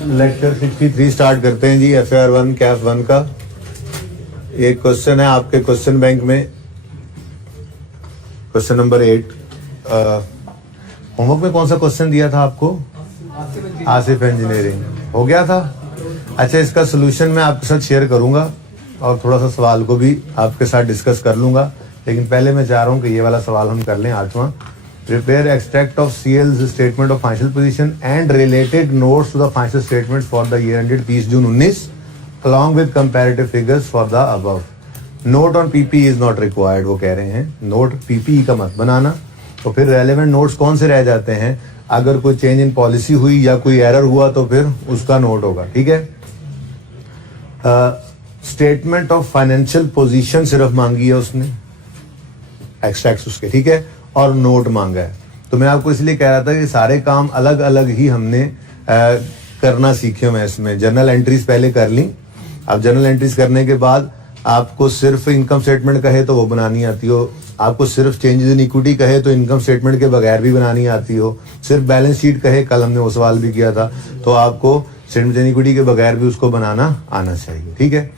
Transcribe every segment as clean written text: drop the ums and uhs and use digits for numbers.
Lecture 63 start करते हैं जी। FAR 1 CAF 1 का एक क्वेश्चन है आपके क्वेश्चन बैंक में, क्वेश्चन नंबर 8। होमवर्क में कौन सा क्वेश्चन दिया था आपको? आसिफ इंजीनियरिंग हो गया था। अच्छा, इसका सोल्यूशन मैं आपके साथ शेयर करूंगा और थोड़ा सा सवाल को भी आपके साथ डिस्कस कर लूंगा, लेकिन पहले मैं चाह रहा हूं कि ये वाला सवाल हम कर लें। 8वां, prepare extract of CL's statement of financial position and related notes to the financial statement for the year ended 30 June 19 along with comparative figures for the above. Note on PPE is not required, वो कह रहे हैं note PPE का मत बनाना। तो फिर relevant notes कौन से रह जाते हैं? अगर कोई चेंज इन पॉलिसी हुई या कोई एरर हुआ तो फिर उसका नोट होगा। ठीक है, स्टेटमेंट ऑफ फाइनेंशियल पोजीशन सिर्फ मांगी है उसने, एक्सट्रैक्ट्स उसके, ठीक है, और नोट मांगा है। तो मैं आपको इसलिए कह रहा था कि सारे काम अलग अलग ही हमने करना सीखे हुए हैं। इसमें जर्नल एंट्रीज पहले कर ली। अब जर्नल एंट्रीज करने के बाद आपको सिर्फ इनकम स्टेटमेंट कहे तो वो बनानी आती हो, आपको सिर्फ चेंजेस इन इक्विटी कहे तो इनकम स्टेटमेंट के बगैर भी बनानी आती हो, सिर्फ बैलेंस शीट कहे, कल हमने वो सवाल भी किया था, तो आपको स्टेटमेंट इन इक्विटी के बगैर भी उसको बनाना आना चाहिए। ठीक है।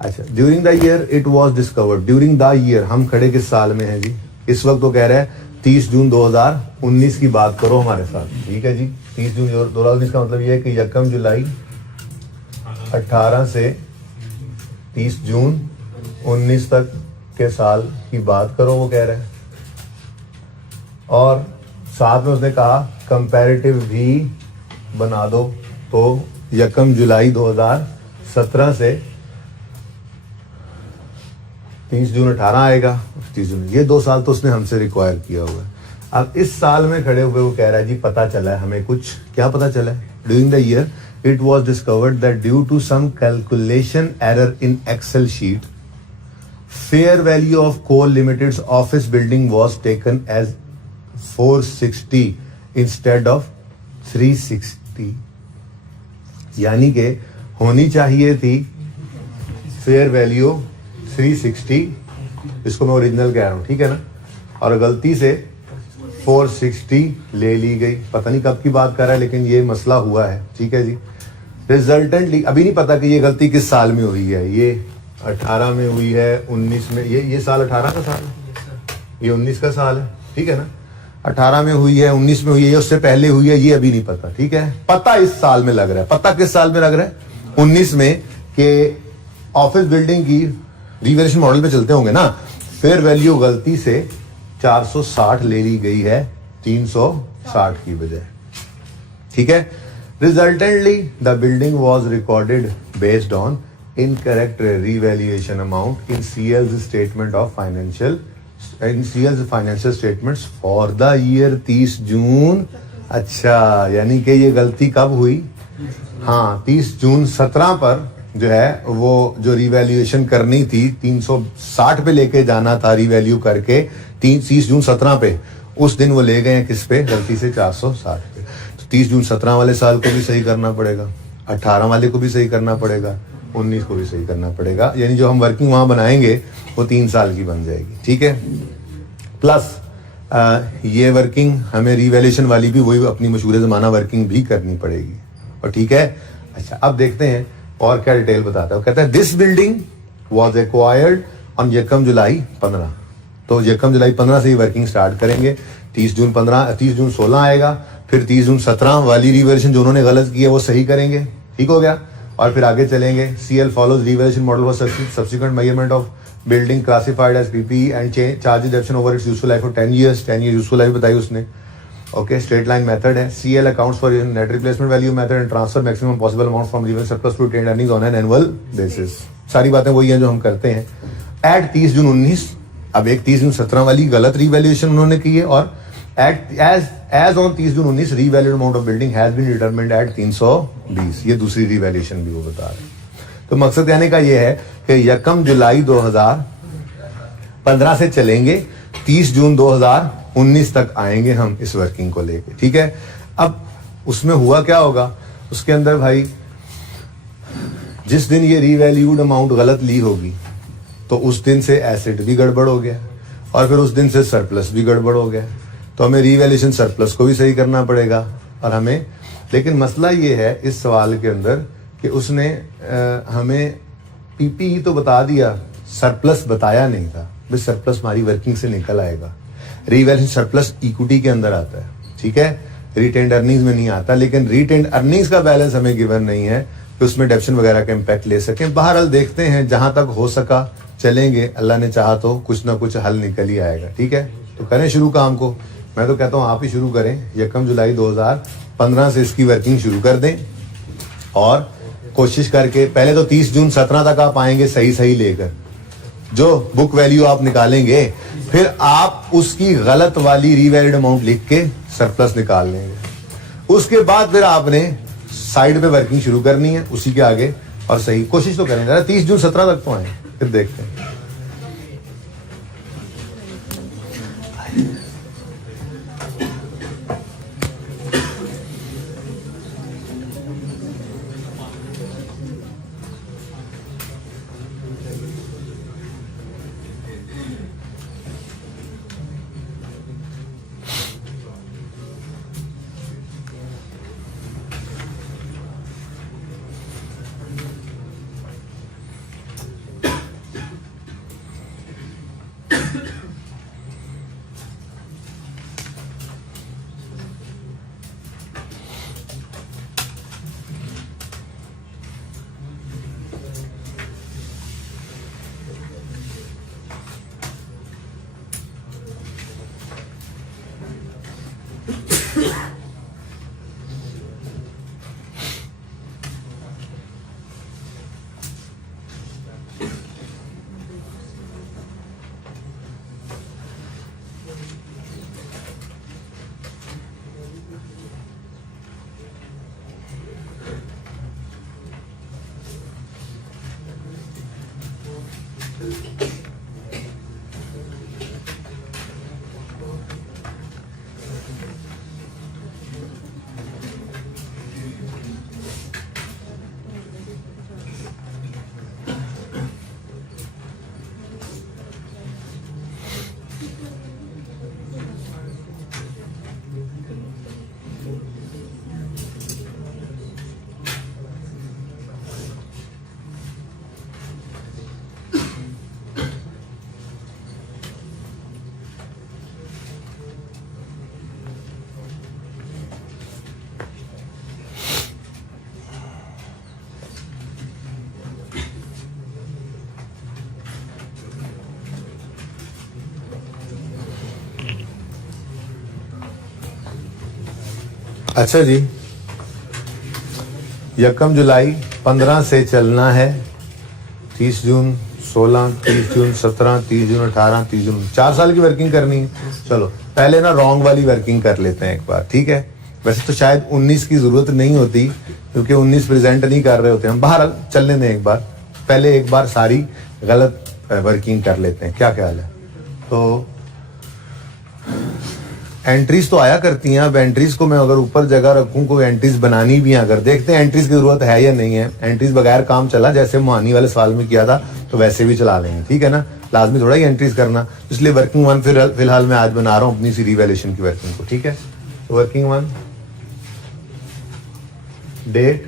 अच्छा, during the year it was discovered. During the year हम खड़े किस साल में हैं जी? इस वक्त तो कह रहा है 30 जून 2019 की बात करो हमारे साथ। ठीक है जी, 30 जून 2019 का मतलब ये है कि 1 जुलाई 18 से 30 जून 19 तक के साल की बात करो, वो कह रहे हैं। और साथ में उसने कहा कंपैरेटिव भी बना दो, तो 1 जुलाई 2017 से 30 जून 18 आएगा, 30 जून, ये 2 साल तो उसने हमसे रिक्वायर किया हुआ है। अब इस साल में खड़े हुए वो कह रहा है जी पता चला है हमें कुछ। क्या पता चला है? During the year it was discovered that due to some calculation error in Excel sheet, fair value of Coal Limited's office building was taken as 460 instead of 360। यानी कि होनी चाहिए थी फेयर वैल्यू 360, इसको मैं ओरिजिनल कह रहा हूं, ठीक है ना, और गलती से 460 ले ली गई। पता नहीं कब की बात कर रहा है, लेकिन ये मसला हुआ है। ठीक है जी। रिजल्टेंटली अभी नहीं पता कि ये गलती किस साल में हुई है। ये 18 में हुई है, 19 में, ये साल 18 का साल है, ये 19 का साल है, ठीक है ना। 18 में हुई है, 19 में हुई है, उससे पहले हुई है, ये अभी नहीं पता। ठीक है, पता इस साल में लग रहा है। पता किस साल में लग रहा है? 19 में, के ऑफिस बिल्डिंग की रिवैल्यूएशन मॉडल पे चलते होंगे ना, फेयर वैल्यू गलती से 460 ले ली गई है 360 की बजाय। ठीक है। Resultantly, the building was recorded based on incorrect revaluation amount in CL's statement of financial statements for the year 30 जून। अच्छा, यानी कि ये गलती कब हुई? हाँ, 30 जून 17 पर जो है वो जो रिवैल्यूएशन करनी थी 360 पे लेके जाना था रिवैल्यू करके 30 जून 17 पे, उस दिन वो ले गए हैं किस पे? गलती से 460 पे। 30 जून 17 वाले साल को भी सही करना पड़ेगा, 18 वाले को भी सही करना पड़ेगा, 19 को भी सही करना पड़ेगा। यानी जो हम वर्किंग वहां बनाएंगे वो 3 साल की बन जाएगी। ठीक है। प्लस ये वर्किंग हमें रिवैल्यूएशन वाली भी वही अपनी मशहूर जमाना वर्किंग भी करनी पड़ेगी। और ठीक है। अच्छा, अब देखते हैं और क्या डिटेल बताता है। वो कहता है this building was acquired on 1 जुलाई 15। तो 1 जुलाई 15 से ही वर्किंग स्टार्ट करेंगे। 30 जून 16 आएगा, फिर 30 जून 17 वाली रिवैल्यूएशन जो उन्होंने गलत की है वो सही करेंगे। ठीक हो गया। और फिर आगे चलेंगे। CL follows revaluation model for subsequent measurement of building classified as PPE and charge deduction over its useful life for 10 years. 10 year useful life बताई उसने। ओके, स्ट्रेट लाइन मेथड है। CL accounts for net replacement value method and transfer maximum possible amount from revenue surplus to retained earnings on an annual basis. सारी बातें वही हैं जो हम करते हैं। एट 30 जून 19, अब एक 30 जून 17 वाली गलत रिवैल्यूएशन उन्होंने की है, और as on 30 June 19 revalued amount of building has been determined at 320। ये दूसरी रिवैल्यूएशन भी वो बता रहे हैं। तो मकसद कहने का ये है कि 1 जुलाई 2015 से चलेंगे, 30 जून 2019 तक आएंगे हम इस वर्किंग को लेके। ठीक है। अब उसमें हुआ क्या होगा उसके अंदर भाई, जिस दिन ये रिवैल्यूड अमाउंट गलत ली होगी तो उस दिन से एसेट भी गड़बड़ हो गया, और फिर उस दिन से सरप्लस भी गड़बड़ हो गया। तो हमें रिवैल्यूएशन सरप्लस को भी सही करना पड़ेगा, और हमें लेकिन मसला ये है इस सवाल के अंदर कि उसने हमें पीपीई तो बता दिया, सरप्लस बताया नहीं था। भाई सरप्लस हमारी वर्किंग से निकल आएगा, रीवैल्यूएशन सरप्लस इक्विटी के अंदर आता है, ठीक है, रिटेन्ड अर्निंग्स में नहीं आता। लेकिन रिटेन्ड अर्निंग्स का बैलेंस हमें गिवन नहीं है कि उसमें डेप्शन वगैरह का इम्पैक्ट ले सकें। बहरहाल देखते हैं, जहां तक हो सका चलेंगे, अल्लाह ने चाहा तो कुछ ना कुछ हल निकल ही आएगा। ठीक है, तो करें शुरू काम को। मैं तो कहता हूँ आप ही शुरू करें, 1 जुलाई 2015 से इसकी वर्किंग शुरू कर दें और कोशिश करके पहले तो 30 जून 17 तक आप आएंगे सही सही लेकर, जो बुक वैल्यू आप निकालेंगे, फिर आप उसकी गलत वाली रीवैल्यूड अमाउंट लिख के सरप्लस निकाल लेंगे। उसके बाद फिर आपने साइड पे वर्किंग शुरू करनी है उसी के आगे, और सही कोशिश तो करेंगे। 30 जून 17 तक तो आए, फिर देखते हैं। अच्छा जी, 1 जुलाई 15 से चलना है, 30 जून 16, 30 जून 17, 30 जून 18, 30 जून 4 साल की वर्किंग करनी है। चलो पहले ना रॉन्ग वाली वर्किंग कर लेते हैं एक बार, ठीक है। वैसे तो शायद 19 की जरूरत नहीं होती क्योंकि 19 प्रेजेंट नहीं कर रहे होते हम, बाहर चलने दें एक बार। पहले एक बार सारी गलत वर्किंग कर लेते हैं, क्या ख्याल है? तो एंट्रीज तो आया करती हैं, अब एंट्रीज को मैं अगर ऊपर जगह रखूं, कोई एंट्रीज बनानी भी है, अगर देखते हैं एंट्रीज की जरूरत है या नहीं है। एंट्रीज बगैर काम चला, जैसे मोहानी वाले सवाल में किया था तो वैसे भी चला लेंगे, ठीक है ना। लाजमी थोड़ा ही एंट्रीज करना, इसलिए वर्किंग 1 फिलहाल मैं आज बना रहा हूँ अपनी सी रिवैल्यूएशन की वर्किंग को, ठीक है। तो वर्किंग 1, डेट,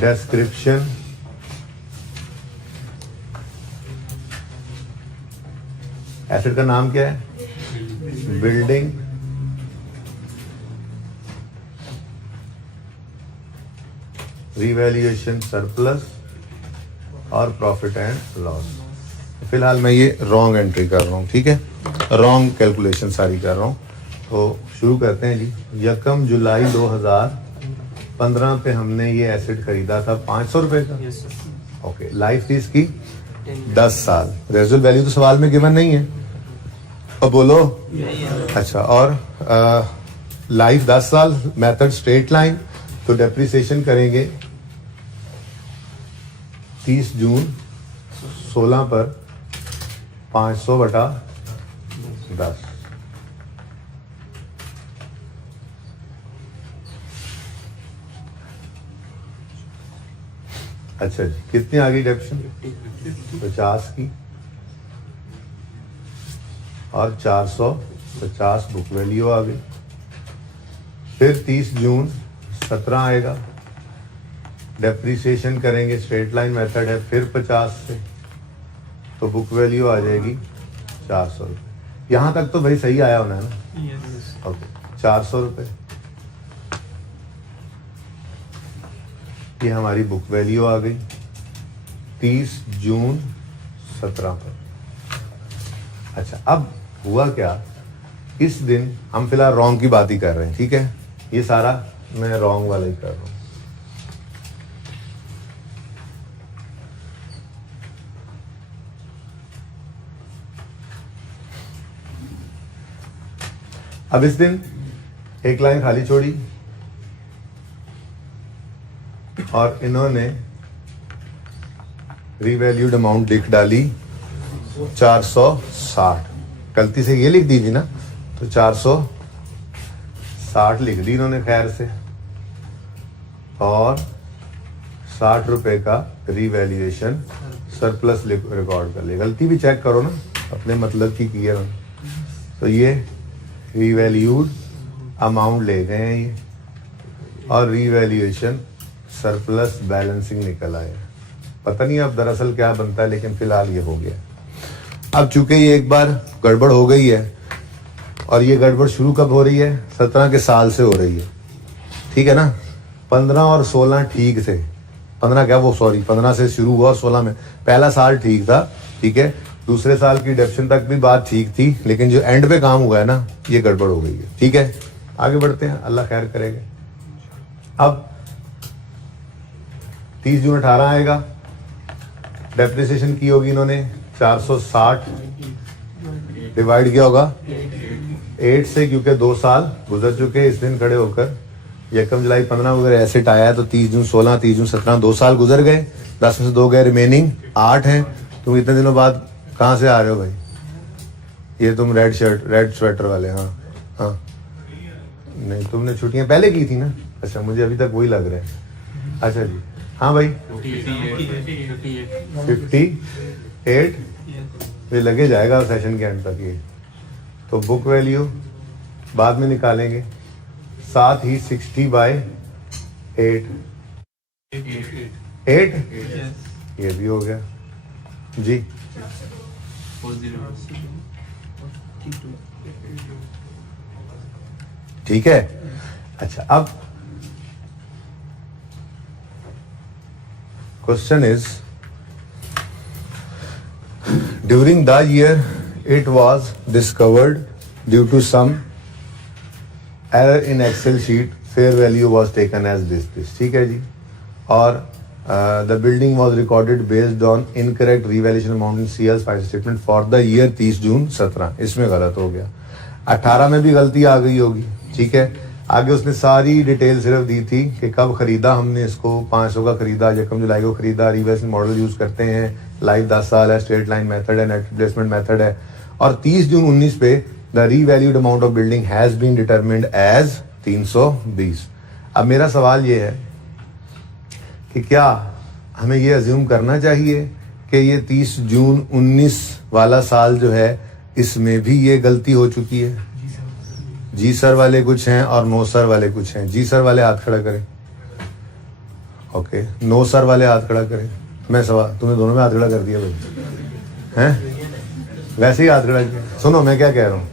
डिस्क्रिप्शन, एसेट का नाम क्या है? बिल्डिंग, रिवैल्यूएशन सरप्लस और प्रॉफिट एंड लॉस। फिलहाल मैं ये रॉन्ग एंट्री कर रहा हूँ, ठीक है, रॉन्ग कैलकुलेशन सारी कर रहा हूँ। तो शुरू करते हैं जी। 1 जुलाई 2015 पे हमने ये एसेट खरीदा था 500 रुपए का, ओके। लाइफ थी इसकी 10 साल, रेजुअल वैल्यू तो सवाल में गिवन नहीं है, अब बोलो। अच्छा, और लाइफ 10 साल, मेथड स्ट्रेट लाइन, तो डेप्रिसिएशन करेंगे 30 जून 16 पर 500/10। अच्छा जी, कितनी आ गई डेप्शन? 50 की, और 450 बुक वैल्यू आ गई। फिर 30 जून 17 आएगा, डेप्रिसिएशन करेंगे, स्ट्रेट लाइन मेथड है, फिर 50 से, तो बुक वैल्यू आ जाएगी 400 रुपये। यहाँ तक तो भाई सही आया होना है ना? ओके, 400 रुपये ये हमारी बुक वैल्यू आ गई 30 जून 17 पर। अच्छा, अब हुआ क्या, इस दिन हम फिलहाल रॉन्ग की बात ही कर रहे हैं, ठीक है? ये सारा मैं रॉन्ग वाला ही कर रहा हूं। अब इस दिन एक लाइन खाली छोड़ी और इन्होंने रीवैल्यूड अमाउंट लिख डाली 460। गलती से ये लिख दी थी ना, तो 460 लिख दी इन्होंने खैर से, और 60 रुपए का रीवैल्यूएशन सरप्लस रिकॉर्ड कर ले। गलती भी चेक करो ना, अपने मतलब की है। तो ये रीवैल्यूड अमाउंट ले गए हैं ये, और रीवैल्यूएशन सरप्लस बैलेंसिंग निकल आया। पता नहीं अब दरअसल क्या बनता है, लेकिन फिलहाल ये हो गया। अब चूंकि ये एक बार गड़बड़ हो गई है, और ये गड़बड़ शुरू कब हो रही है? 17 के साल से हो रही है, ठीक है ना? 15 और 16 ठीक थे, 15 से शुरू हुआ और 16 में पहला साल ठीक था, ठीक है? दूसरे साल की डेप्शन तक भी बात ठीक थी, लेकिन जो एंड पे काम हुआ है ना, ये गड़बड़ हो गई है, ठीक है? आगे बढ़ते हैं, अल्लाह खैर करेगा। अब 30 जून 18 आएगा, डेप्रिसिएशन की होगी इन्होंने 460 डिवाइड किया होगा 8 से, क्योंकि 2 साल गुजर चुके इस दिन खड़े होकर। यकम जुलाई 15 वगैरह एसेट आया है, तो 30 जून 16, 30 जून 17, 2 साल गुजर गए, 10 में से 2 गए, रिमेनिंग 8 हैं। तुम इतने दिनों बाद कहाँ से आ रहे हो भाई? ये तुम रेड स्वेटर वाले? हाँ, नहीं तुमने छुट्टियां पहले की थी ना? अच्छा, मुझे अभी तक वही लग रहा है। अच्छा जी, हाँ भाई 58 ये लगे जाएगा सेशन के एंड तक ये। तो बुक वैल्यू बाद में निकालेंगे, साथ ही 60/8 ये भी हो गया जी। ठीक है। अच्छा, अब question is, during the year it was discovered due to some error in Excel sheet, fair value was taken as this, ठीक है जी। और the building was recorded based on incorrect revaluation amount in CL's financial statement for the year 30 जून 17। इसमें गलत हो गया। 18 में भी गलती आ गई होगी, ठीक है। आगे उसने सारी डिटेल सिर्फ दी थी कि कब खरीदा हमने इसको, 500 का खरीदा, यकम जुलाई को खरीदा, रिवर्स मॉडल यूज करते हैं, लाइफ 10 साल है, स्ट्रेट लाइन मेथड है, नेट रिप्लेसमेंट मेथड है। और 30 जून 19 पे the revalued amount of building has been determined as 320। अब मेरा सवाल ये है कि क्या हमें ये अज्यूम करना चाहिए कि ये 30 जून 19 वाला साल जो है, इसमें भी ये गलती हो चुकी है? जी सर वाले कुछ हैं और नो सर वाले कुछ हैं। जी सर वाले हाथ खड़ा करें, ओके। नो सर वाले हाथ खड़ा करें। मैं सवाल, तुमने दोनों में हाथ खड़ा कर दिया भाई, हैं? वैसे ही हाथ खड़ा किया। सुनो मैं क्या कह रहा हूँ,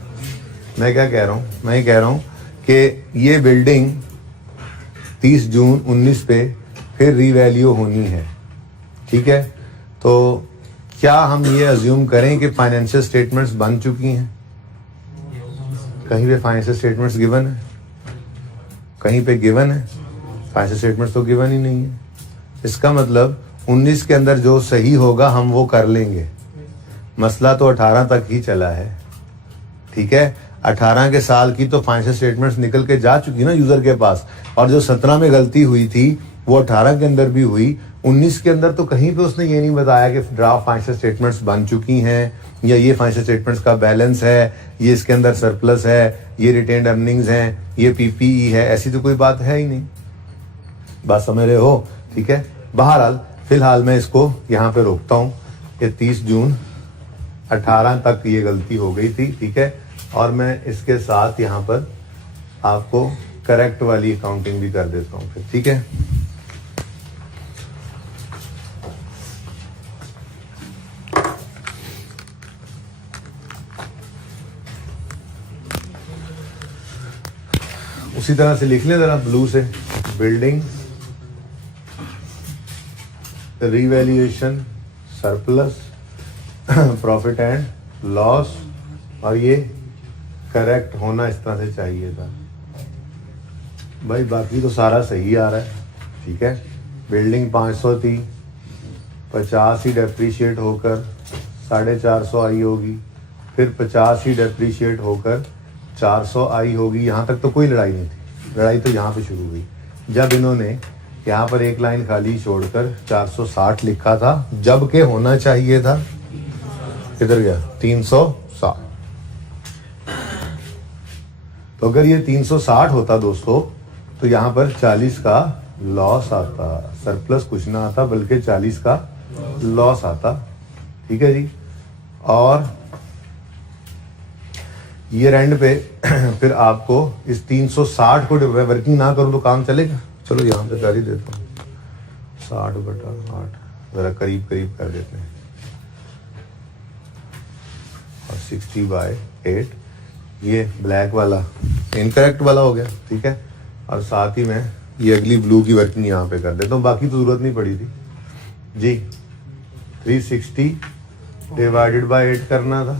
मैं ये कह रहा हूँ कि ये बिल्डिंग 30 जून 19 पे फिर रीवैल्यू होनी है, ठीक है? तो क्या हम ये अज्यूम करें कि फाइनेंशियल स्टेटमेंट्स बन चुकी हैं? कहीं पे फाइनेंशियल स्टेटमेंट्स गिवन है? कहीं पे गिवन है? फाइनेंशियल स्टेटमेंट्स तो गिवन ही नहीं है। इसका मतलब 19 के अंदर जो सही होगा हम वो कर लेंगे। मसला तो 18 तक ही चला है, ठीक है? 18 के साल की तो फाइनेंशियल स्टेटमेंट्स निकल के जा चुकी ना यूजर के पास, और जो 17 में गलती हुई थी वो 18 के अंदर भी हुई। 19 के अंदर तो कहीं पे उसने ये नहीं बताया कि ड्राफ्ट फाइनेंशियल स्टेटमेंट्स बन चुकी हैं, या ये फाइनेंशियल स्टेटमेंट्स का बैलेंस है, ये इसके अंदर सरप्लस है, ये रिटेन्ड अर्निंग्स हैं, ये पीपीई है। ऐसी तो कोई बात है ही नहीं। बात समझ रहे हो? ठीक है। बहरहाल फिलहाल मैं इसको यहाँ पे रोकता हूँ। ये 30 जून 18 तक ये गलती हो गई थी, ठीक है। और मैं इसके साथ यहाँ पर आपको करेक्ट वाली अकाउंटिंग भी कर देता हूँ फिर, ठीक है। उसी तरह से लिख लें जरा ब्लू से, building revaluation surplus profit and loss, और ये करेक्ट होना इस तरह से चाहिए था भाई, बाकी तो सारा सही आ रहा है, ठीक है। बिल्डिंग 500 थी, 50 ही डेप्रीशिएट होकर 450 आई होगी, फिर 50 ही डेप्रीशिएट होकर 400 आई होगी। यहाँ तक तो कोई लड़ाई नहीं थी, लड़ाई तो यहाँ पे शुरू हुई जब इन्होंने यहाँ पर एक लाइन खाली छोड़कर 460 लिखा था, जबकि होना चाहिए था, किधर गया, 360। तो अगर ये 360 होता दोस्तों तो यहाँ पर 40 का लॉस आता, सरप्लस कुछ ना आता बल्कि 40 का लॉस आता, ठीक है जी। और ईयर एंड पे फिर आपको इस 360 को वर्किंग ना करूं तो काम चलेगा। चलो यहाँ पे कर ही देता हूँ, 60/8 जरा करीब करीब कर देते हैं, और 60/8 ये ब्लैक वाला इनकरेक्ट वाला हो गया, ठीक है। और साथ ही मैं ये अगली ब्लू की वर्किंग यहाँ पे कर देता हूँ, बाकी तो जरूरत नहीं पड़ी थी जी। 360 डिवाइडेड बाय 8 करना था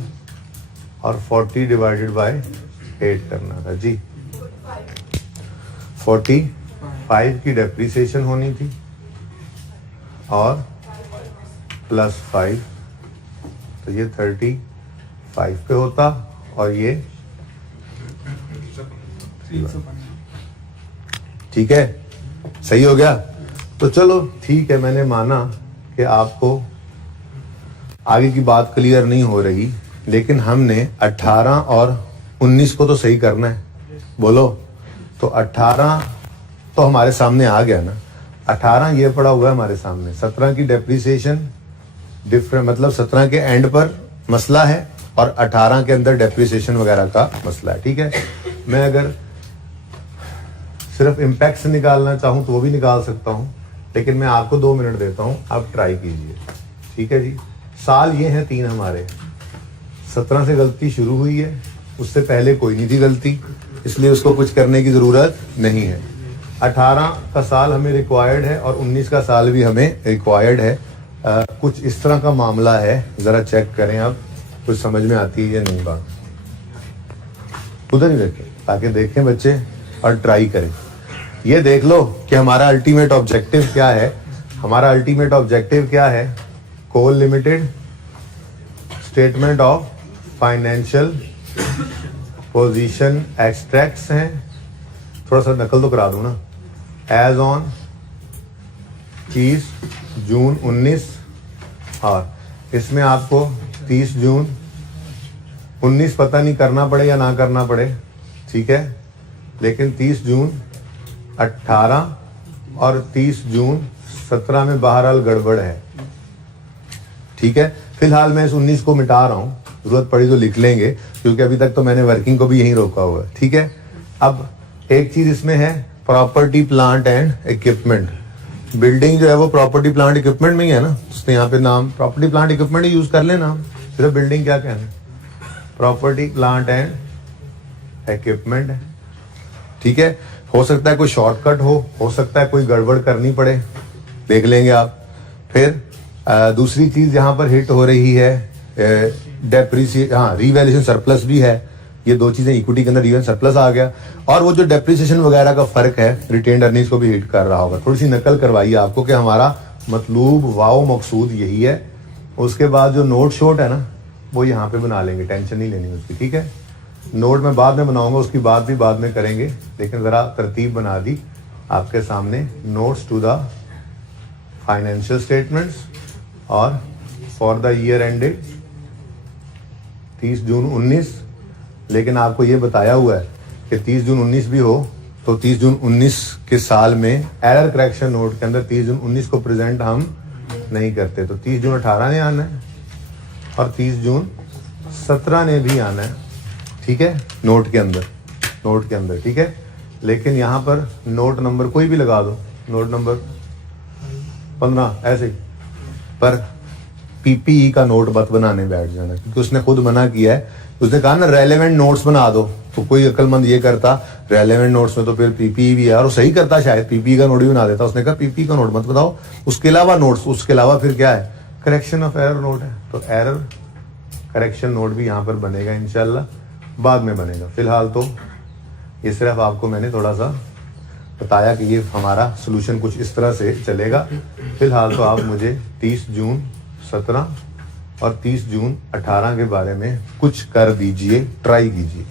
और 40 डिवाइडेड बाय 8 करना था जी। 45 की डेप्रीसिएशन होनी थी और +5, तो ये 35 पे होता और ये ठीक है, सही हो गया। तो चलो ठीक है, मैंने माना कि आपको आगे की बात क्लियर नहीं हो रही, लेकिन हमने 18 और 19 को तो सही करना है, बोलो। तो 18 तो हमारे सामने आ गया ना, 18 ये पड़ा हुआ है हमारे सामने, 17 की डेप्रीसिएशन डिफरेंट, मतलब 17 के एंड पर मसला है और 18 के अंदर डेप्रीसिएशन वगैरह का मसला है, ठीक है। मैं अगर सिर्फ इम्पैक्ट से निकालना चाहूँ तो वो भी निकाल सकता हूँ, लेकिन मैं आपको 2 मिनट देता हूँ, आप ट्राई कीजिए, ठीक है जी। साल ये है 3 हमारे, 17 से गलती शुरू हुई है, उससे पहले कोई नहीं थी गलती, इसलिए उसको कुछ करने की ज़रूरत नहीं है। 18 का साल हमें रिक्वायर्ड है और 19 का साल भी हमें रिक्वायर्ड है। कुछ इस तरह का मामला है, ज़रा चेक करें आप, कुछ समझ में आती है या नहीं बात, उधर ही देखें ताकि देखें बच्चे और ट्राई करें। ये देख लो कि हमारा अल्टीमेट ऑब्जेक्टिव क्या है। हमारा अल्टीमेट ऑब्जेक्टिव क्या है, coal limited statement of financial position extracts हैं, थोड़ा सा नकल तो करा दूं ना। एज ऑन 30 जून 19, और इसमें आपको 30 जून 19 पता नहीं करना पड़े या ना करना पड़े, ठीक है, लेकिन 30 जून 18 और 30 जून 17 में बहरहाल गड़बड़ है, ठीक है। फिलहाल मैं इस 19 को मिटा रहा हूँ, जरूरत पड़ी तो लिख लेंगे, क्योंकि अभी तक तो मैंने वर्किंग को भी यहीं रोका हुआ है, ठीक है। अब एक चीज इसमें है, property plant and equipment. Building जो है वो प्रॉपर्टी प्लांट इक्विपमेंट में ही है ना, उसने यहाँ पे नाम प्रॉपर्टी प्लांट इक्विपमेंट ही यूज कर लेना, सिर्फ बिल्डिंग क्या कहना है, प्रॉपर्टी प्लांट एंड इक्विपमेंट है, ठीक है। हो सकता है कोई शॉर्टकट हो सकता है कोई गड़बड़ करनी पड़े, देख लेंगे आप। फिर दूसरी चीज यहाँ पर हिट हो रही है डेप्रीसिएशन, हाँ रिवैल्यूएशन सरप्लस भी है, ये 2 चीजें इक्विटी के अंदर रिवैल्यूएशन सरप्लस आ गया, और वो जो डेप्रीसिएशन वगैरह का फर्क है रिटेन्ड अर्निंग्स को भी हिट कर रहा होगा। थोड़ी सी नकल करवाइए आपको कि हमारा मतलूब वाओ मकसूद यही है। उसके बाद जो नोट शोट है ना वो यहाँ पे बना लेंगे, टेंशन नहीं लेनी उसकी, ठीक है। नोट में बाद में बनाऊंगा, उसकी बात भी बाद में करेंगे, लेकिन जरा तरतीब बना दी आपके सामने। Notes to the financial statements और for the year ended 30 June 19, लेकिन आपको ये बताया हुआ है कि 30 जून 19 भी हो तो 30 जून 19 के साल में एरर करेक्शन नोट के अंदर 30 जून 19 को प्रेजेंट हम नहीं करते, तो 30 जून 18 ने आना है और 30 जून 17 ने भी आना है, ठीक है, नोट के अंदर, ठीक है। लेकिन यहाँ पर नोट नंबर कोई भी लगा दो, नोट नंबर 15 ऐसे ही, पर पीपीई का नोट मत बनाने बैठ जाना, क्योंकि उसने खुद मना किया है। उसने कहा ना रेलेवेंट नोट्स बना दो, तो कोई अक्लमंद ये करता रेलेवेंट नोट्स में तो फिर पीपीई भी है, और वो सही करता शायद, पीपीई का नोट भी बना देता। उसने कहा पीपीई का नोट मत बताओ, उसके अलावा नोट्स, उसके अलावा फिर क्या है, करेक्शन ऑफ एरर नोट है, तो एरर करेक्शन नोट भी यहाँ पर बनेगा इंशाल्लाह, बाद में बनेगा। फिलहाल तो ये सिर्फ आपको मैंने थोड़ा सा बताया कि ये हमारा सोल्यूशन कुछ इस तरह से चलेगा। फिलहाल तो आप मुझे 30 जून 17 और 30 जून 18 के बारे में कुछ कर दीजिए, ट्राई कीजिए।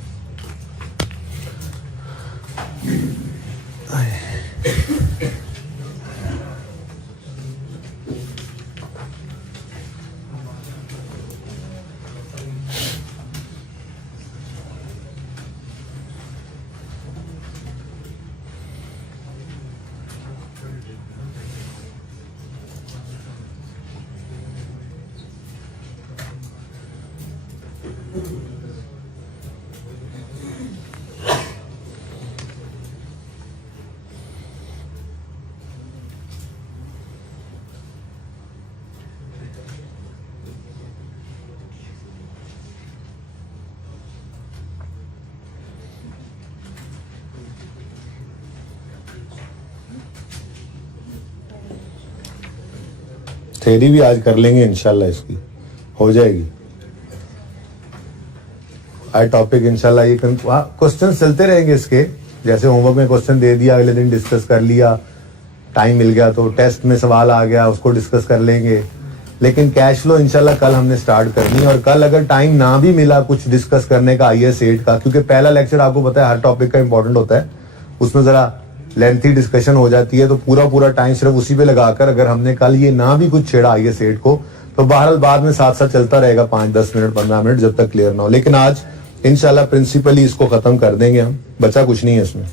थेरी भी आज कर लेंगे इंशाल्लाह, इसकी हो जाएगी। आज टॉपिक इंशाल्लाह ये क्वेश्चन चलते रहेंगे इसके, जैसे होमवर्क में क्वेश्चन दे दिया, अगले दिन डिस्कस कर लिया, टाइम मिल गया तो टेस्ट में सवाल आ गया उसको डिस्कस कर लेंगे। लेकिन कैश फ्लो इंशाल्लाह कल हमने स्टार्ट करनी है, और कल अगर टाइम ना भी मिला कुछ डिस्कस करने का IAS 8 का, क्योंकि पहला लेक्चर आपको पता है हर टॉपिक का इंपॉर्टेंट होता है, उसमें जरा लेंथी डिस्कशन हो जाती है, तो पूरा टाइम सिर्फ उसी पे लगाकर अगर हमने कल ये ना भी कुछ छेड़ा IAS 8 को, तो बहरहाल बाद में साथ साथ चलता रहेगा 5-10 मिनट 15 मिनट जब तक क्लियर ना हो। लेकिन आज इंशाल्लाह प्रिंसिपली इसको खत्म कर देंगे हम, बचा कुछ नहीं है इसमें।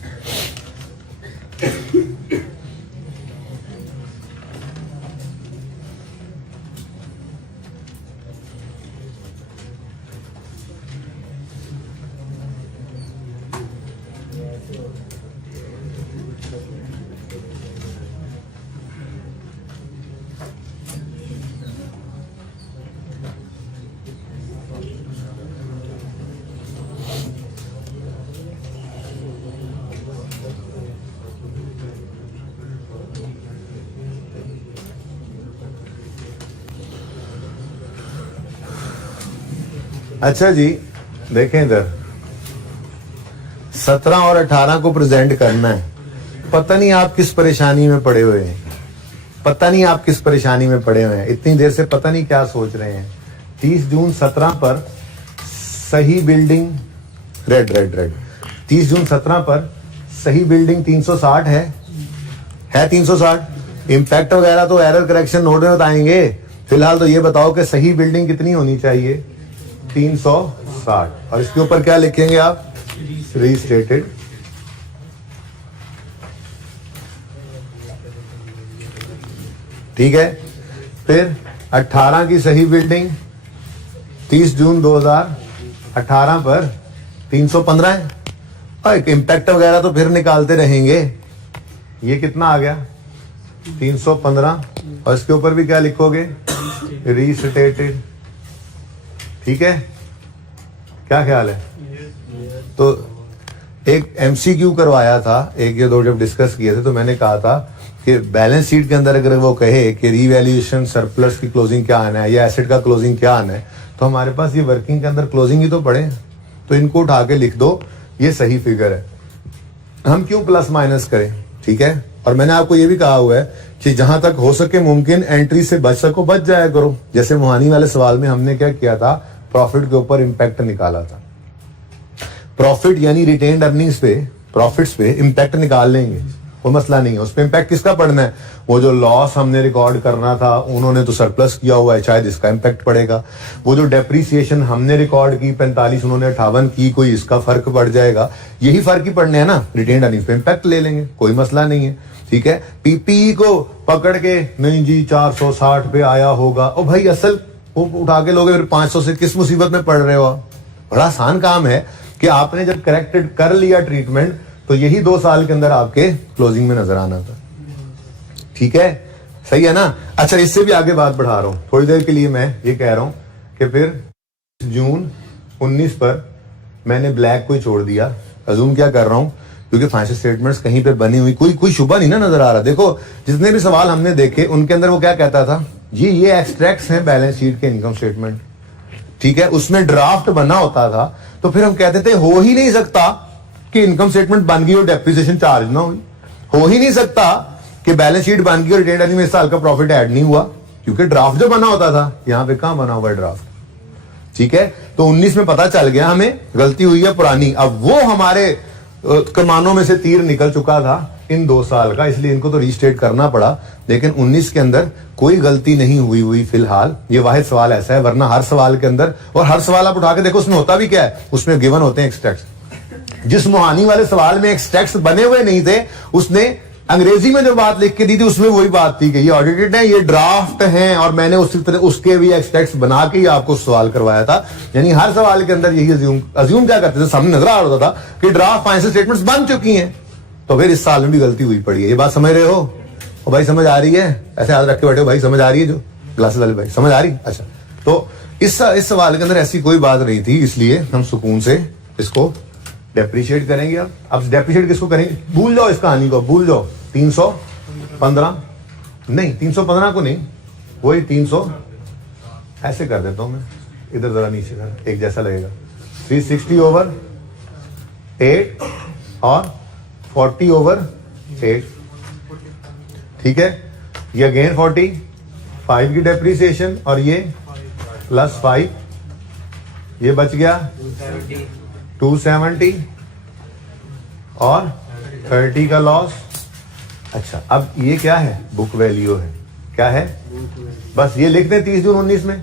अच्छा जी, देखें इधर 17 और 18 को प्रेजेंट करना है। पता नहीं आप किस परेशानी में पड़े हुए हैं, पता नहीं आप किस परेशानी में पड़े हुए हैं, इतनी देर से पता नहीं क्या सोच रहे हैं। 30 जून 17 पर सही बिल्डिंग, रेड रेड रेड, 30 जून 17 पर सही बिल्डिंग 360 है 360। इम्पैक्ट वगैरह तो एरर करेक्शन नोट में बताएंगे, फिलहाल तो ये बताओ कि सही बिल्डिंग कितनी होनी चाहिए, 360। और इसके ऊपर क्या लिखेंगे आप, रीस्टेटेड। ठीक है, फिर 18 की सही बिल्डिंग 30 जून 2018 पर 315 है, और इम्पैक्ट वगैरह तो फिर निकालते रहेंगे। ये कितना आ गया 315, और इसके ऊपर भी क्या लिखोगे, रीस्टेटेड। ठीक है, क्या ख्याल है? तो एक MCQ करवाया था, एक या दो जब डिस्कस किए थे, तो मैंने कहा था कि बैलेंस शीट के अंदर अगर वो कहे कि रीवैल्यूएशन सरप्लस की क्लोजिंग क्या आना है या एसेट का क्लोजिंग क्या आना है, तो हमारे पास ये वर्किंग के अंदर क्लोजिंग ही तो पड़े, तो इनको उठा के लिख दो, ये सही फिगर है, हम क्यों प्लस माइनस करें। ठीक है, और मैंने आपको ये भी कहा हुआ है कि जहां तक हो सके मुमकिन एंट्री से बच सको बच जाया करो। जैसे मोहानी वाले सवाल में हमने क्या किया था, प्रॉफिट के ऊपर इंपैक्ट निकाला था, प्रॉफिट यानी रिटेन्ड अर्निंग्स पे, प्रॉफिट्स पे इंपैक्ट निकाल लेंगे, वो मसला नहीं है। उस पे इंपैक्ट किसका पड़ना है, वो जो लॉस हमने रिकॉर्ड करना था उन्होंने तो सरप्लस किया हुआ है, शायद इसका इंपैक्ट पड़ेगा। वो जो डेप्रीसिएशन हमने रिकॉर्ड की 45, उन्होंने 58 की, कोई इसका फर्क पड़ जाएगा, यही फर्क ही पड़ने है ना, रिटेन्ड अर्निंग्स पे इंपैक्ट ले लेंगे, कोई मसला नहीं है। ठीक है, पीपीई को पकड़ के नहीं जी 460 पे आया होगा, ओ भाई असल वो उठा के लोगे, फिर 500 से किस मुसीबत में पड़ रहे हो आप। बड़ा आसान काम है कि आपने जब करेक्टेड कर लिया ट्रीटमेंट, तो यही 2 साल के अंदर आपके क्लोजिंग में नजर आना था। ठीक है, सही है ना। अच्छा, इससे भी आगे बात बढ़ा रहा हूं थोड़ी देर के लिए। मैं ये कह रहा हूं कि फिर जून 19 पर मैंने ब्लैक को ही छोड़ दिया। अजूम क्या कर रहा हूं, क्योंकि फाइनेंशियल स्टेटमेंट्स कहीं पे बनी हुई कोई शुबा नहीं ना नजर आ रहा। देखो जितने भी सवाल हमने देखे उनके अंदर वो क्या कहता था, जी ये एक्सट्रैक्ट्स हैं बैलेंस शीट के इनकम स्टेटमेंट। ठीक है, उसमें ड्राफ्ट बना होता था, तो फिर हम कहते थे हो ही नहीं सकता कि इनकम स्टेटमेंट बन गई और डेप्रिसिएशन चार्ज ना हुई। हो ही नहीं सकता कि बैलेंस शीट बन गई और रिटेन्ड अर्निंग में इस साल का प्रॉफिट ऐड नहीं हुआ, क्योंकि ड्राफ्ट जो बना होता था। यहां पे कहां बना हुआ है ड्राफ्ट। ठीक है, तो 19 में पता चल गया हमें गलती हुई है पुरानी। अब वो हमारे कमानों में से तीर निकल चुका था इन 2 साल का, इसलिए इनको तो रीस्टेट करना पड़ा। लेकिन 19 के अंदर कोई गलती नहीं हुई फिलहाल। ये वाहिद सवाल ऐसा है, वरना हर सवाल के अंदर, और हर सवाल आप उठा के देखो उसमें होता भी क्या है, उसमें गिवन होते हैं एक्सट्रैक्ट्स। जिस मुहानी वाले सवाल में एक्सट्रैक्ट्स बने हुए नहीं थे, उसने अंग्रेजी में जो बात लिख के दी थी उसमें वही बात थी कि ये ऑडिटेड है, ये ड्राफ्ट हैं, और मैंने उसी तरह उसके भी एक्सट्रैक्ट्स बना के ही आपको सवाल करवाया था। यानी हर सवाल के अंदर यही अज्यूम क्या करते थे, सामने नजर आ रहा था कि ड्राफ्ट फाइनेंशियल स्टेटमेंट्स बन चुकी हैं। तो फिर इस साल में भी गलती हुई पड़ी है। ये बात समझ रहे हो? और भाई समझ आ रही है? ऐसे हाथ रख के बैठे हो, भाई समझ आ रही है? जो ग्लासेस वाले भाई समझ आ रही? अच्छा, तो इस सवाल के अंदर ऐसी कोई बात नहीं थी, इसलिए हम सुकून से इसको डेप्रिशिएट करेंगे। अब डेप्रिशिएट किसको करेंगे, भूल जाओ इस कहानी को, भूल जाओ। 315 नहीं, 315 को नहीं, वही 300 ऐसे कर देता हूं मैं, इधर जरा नीचे कर, एक जैसा लगेगा। 360/8 और 40/8। ठीक है, ये अगेन 45 की डेप्रिसिएशन, और ये +5, ये बच गया 270 और 30 का लॉस। अच्छा, अब ये क्या है, बुक वैल्यू है। क्या है, बस ये लिख दें 30 जून 19 में,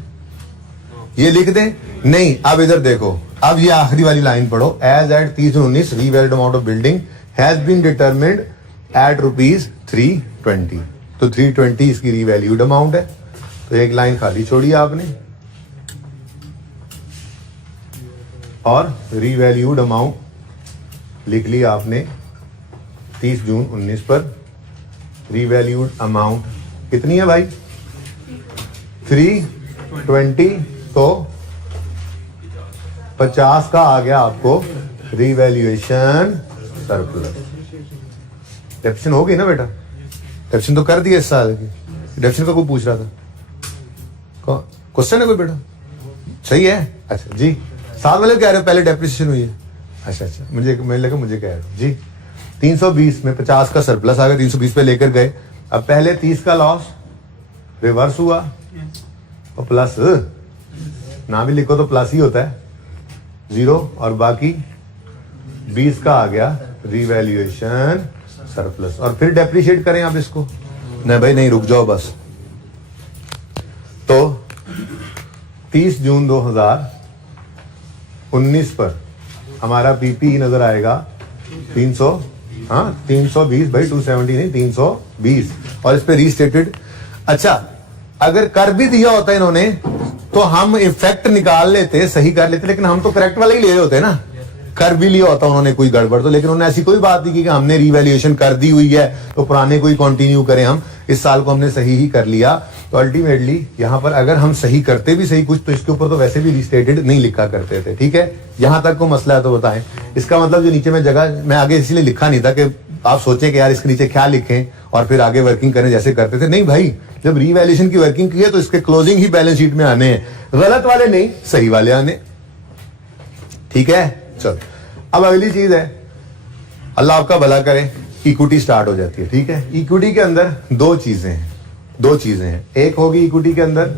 ये लिख दें। नहीं, अब इधर देखो, अब ये आखिरी वाली लाइन पढ़ो, as at 30 June 19 revalued amount of building has been determined at ₹320। तो 320 इसकी रीवैल्यूड अमाउंट है। तो एक लाइन खाली छोड़ी आपने, और रीवैल्यूड अमाउंट लिख लिया आपने 30 जून 19 पर। रीवैल्यूड अमाउंट कितनी है भाई, 320। तो 50 का आ गया आपको रीवैल्यूएशन सरप्लस। डेप्शन हो गई ना बेटा, डेप्शन तो कर दिया इस साल की। डेप्शन का कोई पूछ रहा था, क्वेश्चन है कोई बेटा? सही है। अच्छा जी, साथ वाले कह रहे हो पहले डेप्रिसिएशन हुई है। अच्छा, मुझे लगा मुझे कह रहे हो जी। 320 में 50 का सरप्लस आ गया, 320 पे लेकर गए। अब पहले 30 का लॉस रिवर्स हुआ, और प्लस ना भी लिखो तो प्लस ही होता है, 0, और बाकी 20 का आ गया रीवैल्यूएशन सरप्लस। और फिर डेप्रिशिएट करें आप इसको? नहीं भाई नहीं, रुक जाओ बस। तो 30 जून 2019 पर हमारा पीपी नजर आएगा 320 भाई, 270 नहीं, 320, और इस पे रीस्टेटेड। अच्छा, अगर कर भी दिया होता इन्होंने तो हम इफेक्ट निकाल लेते, सही कर लेते, लेकिन हम तो करेक्ट वाला ही ले रहे होते ना। कर भी लिया होता उन्होंने कोई गड़बड़ तो, लेकिन उन्होंने ऐसी कोई बात नहीं की कि हमने रीवैल्यूएशन कर दी हुई है तो पुराने कोई कंटिन्यू करें। हम इस साल को हमने सही ही कर लिया। तो अल्टीमेटली यहां पर अगर हम सही करते भी सही कुछ, तो इसके ऊपर तो वैसे भी रीस्टेटेड नहीं लिखा करते थे। ठीक है, यहां तक को मसला है तो बताएं। इसका मतलब जो नीचे में जगह मैं आगे इसलिए लिखा नहीं था कि आप सोचें कि यार इसके नीचे क्या लिखें और फिर आगे वर्किंग करें जैसे करते थे। नहीं भाई, जब रीवैल्यूएशन की वर्किंग की है तो इसके क्लोजिंग ही बैलेंस शीट में आने हैं, गलत वाले नहीं, सही वाले आने। ठीक है, चलो अब अगली चीज है, अल्लाह आपका भला करे, इक्विटी स्टार्ट हो जाती है। ठीक है, इक्विटी के अंदर दो चीजें हैं। एक होगी इक्विटी के अंदर,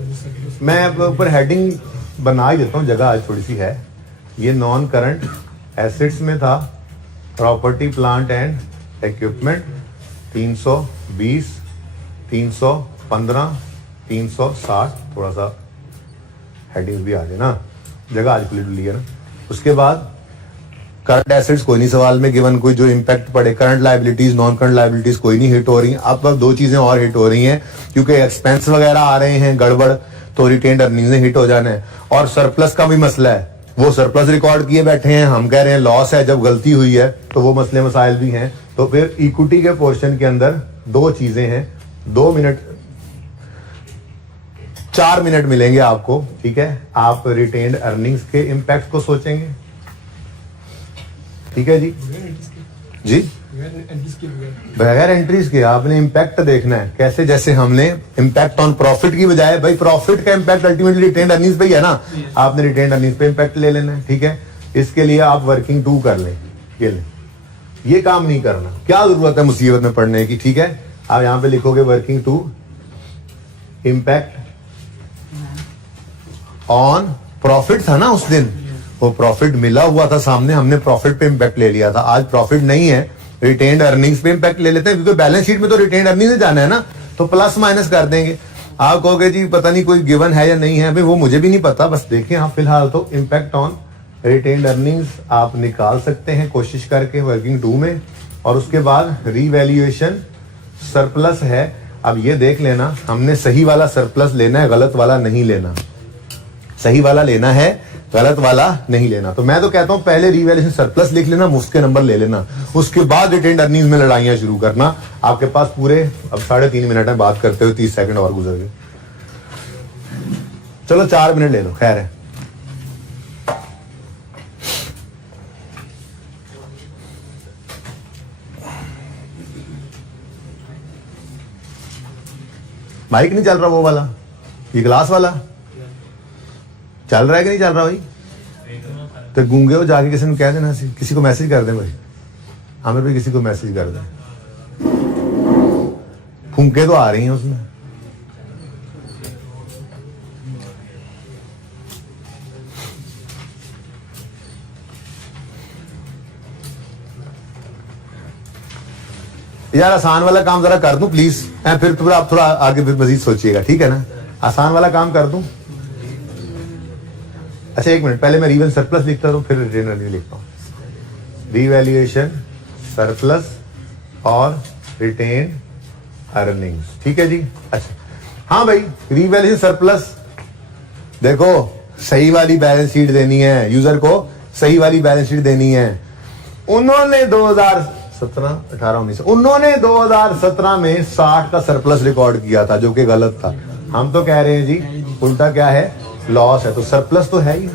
मैं ऊपर हेडिंग बना ही देता हूं, जगह आज थोड़ी सी है। ये नॉन करंट एसेट्स में था, प्रॉपर्टी प्लांट एंड इक्विपमेंट 320, 315, 360, थोड़ा सा हेडिंग भी आ जाए ना, जगह आज खुली डुली है ना। उसके बाद करंट एसेट्स कोई नहीं सवाल में गिवन, कोई जो इंपैक्ट पड़े। Current liabilities, non current liabilities कोई नहीं हिट हो रही हैं। अब दो चीजें और हिट हो रही हैं, क्योंकि एक्सपेंस वगैरह आ रहे हैं गड़बड़, तो रिटेन्ड अर्निंग्स हिट हो जाना है। और सरप्लस का भी मसला है, वो सरप्लस रिकॉर्ड किए बैठे हैं, हम कह रहे हैं लॉस है, जब गलती हुई है तो वो मसले मसाइल भी हैं। तो फिर इक्विटी के पोर्शन के अंदर दो चीजें हैं, 2 मिनट 4 मिनट मिलेंगे आपको, ठीक है। आप रिटेन्ड अर्निंग्स के इंपैक्ट को सोचेंगे, ठीक है जी जी, बगैर एंट्रीज के आपने इंपैक्ट देखना है कैसे, जैसे हमने इंपैक्ट ऑन प्रॉफिट की बजाय, भाई प्रॉफिट का इंपैक्ट अल्टीमेटली रिटेन्ड अर्निंग्स पे ही है ना, आपने रिटेन्ड अर्निंग्स पे इंपैक्ट ले लेना है, ठीक है। इसके लिए आप वर्किंग 2 कर लें, ये काम नहीं करना, क्या जरूरत है मुसीबत में पड़ने की, ठीक है। आप यहां पे लिखोगे वर्किंग 2 इंपैक्ट ऑन प्रॉफिट था ना उस दिन, वो प्रॉफिट मिला हुआ था सामने, हमने प्रॉफिट पे इंपैक्ट ले लिया था, आज प्रॉफिट नहीं है, रिटेन्ड अर्निंग्स पे इंपैक्ट ले लेते हैं, क्योंकि बैलेंस शीट में तो रिटेन्ड अर्निंग्स से जाना है ना, तो प्लस माइनस कर देंगे। आप कहोगे जी पता नहीं कोई गिवन है या नहीं है, भाई वो मुझे भी नहीं पता, बस देखें आप फिलहाल तो इंपैक्ट ऑन रिटेन्ड अर्निंग्स आप निकाल सकते हैं कोशिश करके वर्किंग 2 में। और उसके बाद रीवैल्यूएशन सरप्लस है, अब ये देख लेना हमने सही वाला सरप्लस लेना है, गलत वाला नहीं लेना, सही वाला लेना है, गलत वाला नहीं लेना। तो मैं तो कहता हूं पहले रीवैल्यूएशन सरप्लस लिख लेना, मुफ्त के नंबर ले लेना, उसके बाद रिटेन्ड अर्निंग्स में लड़ाइयां शुरू करना। आपके पास पूरे अब 3.5 मिनट है बात करते हुए, 30 सेकंड और गुजर गए, चलो 4 मिनट ले लो, खैर है। माइक नहीं चल रहा वो वाला, ये ग्लास वाला चल रहा है कि नहीं चल रहा भाई? तो गूंगे हो जाके किसी ने कह देना, किसी को मैसेज कर दें भाई, हमें भी किसी को मैसेज कर दें, फूंके तो आ रही हैं उसमें। यार आसान वाला काम जरा कर दूं प्लीज, फिर आप थोड़ा आगे फिर मजीद सोचिएगा, ठीक है ना। आसान वाला काम कर दूं। अच्छा 1 मिनट, पहले मैं रीवैल्यूएशन सरप्लस लिखता हूं, फिर रिटेन्ड अर्निंग लिखता हूं। रीवैल्यूएशन सरप्लस और रिटेन्ड अर्निंग्स, ठीक है जी। अच्छा हाँ भाई, रीवैल्यूएशन सरप्लस देखो, सही वाली बैलेंस शीट देनी है यूजर को, सही वाली बैलेंस शीट देनी है। उन्होंने 2017, 18, 19 उन्होंने 2017 में 60 का सरप्लस रिकॉर्ड किया था, जो कि गलत था। हम तो कह रहे हैं जी उल्टा क्या है, लॉस है, तो सरप्लस तो है ही,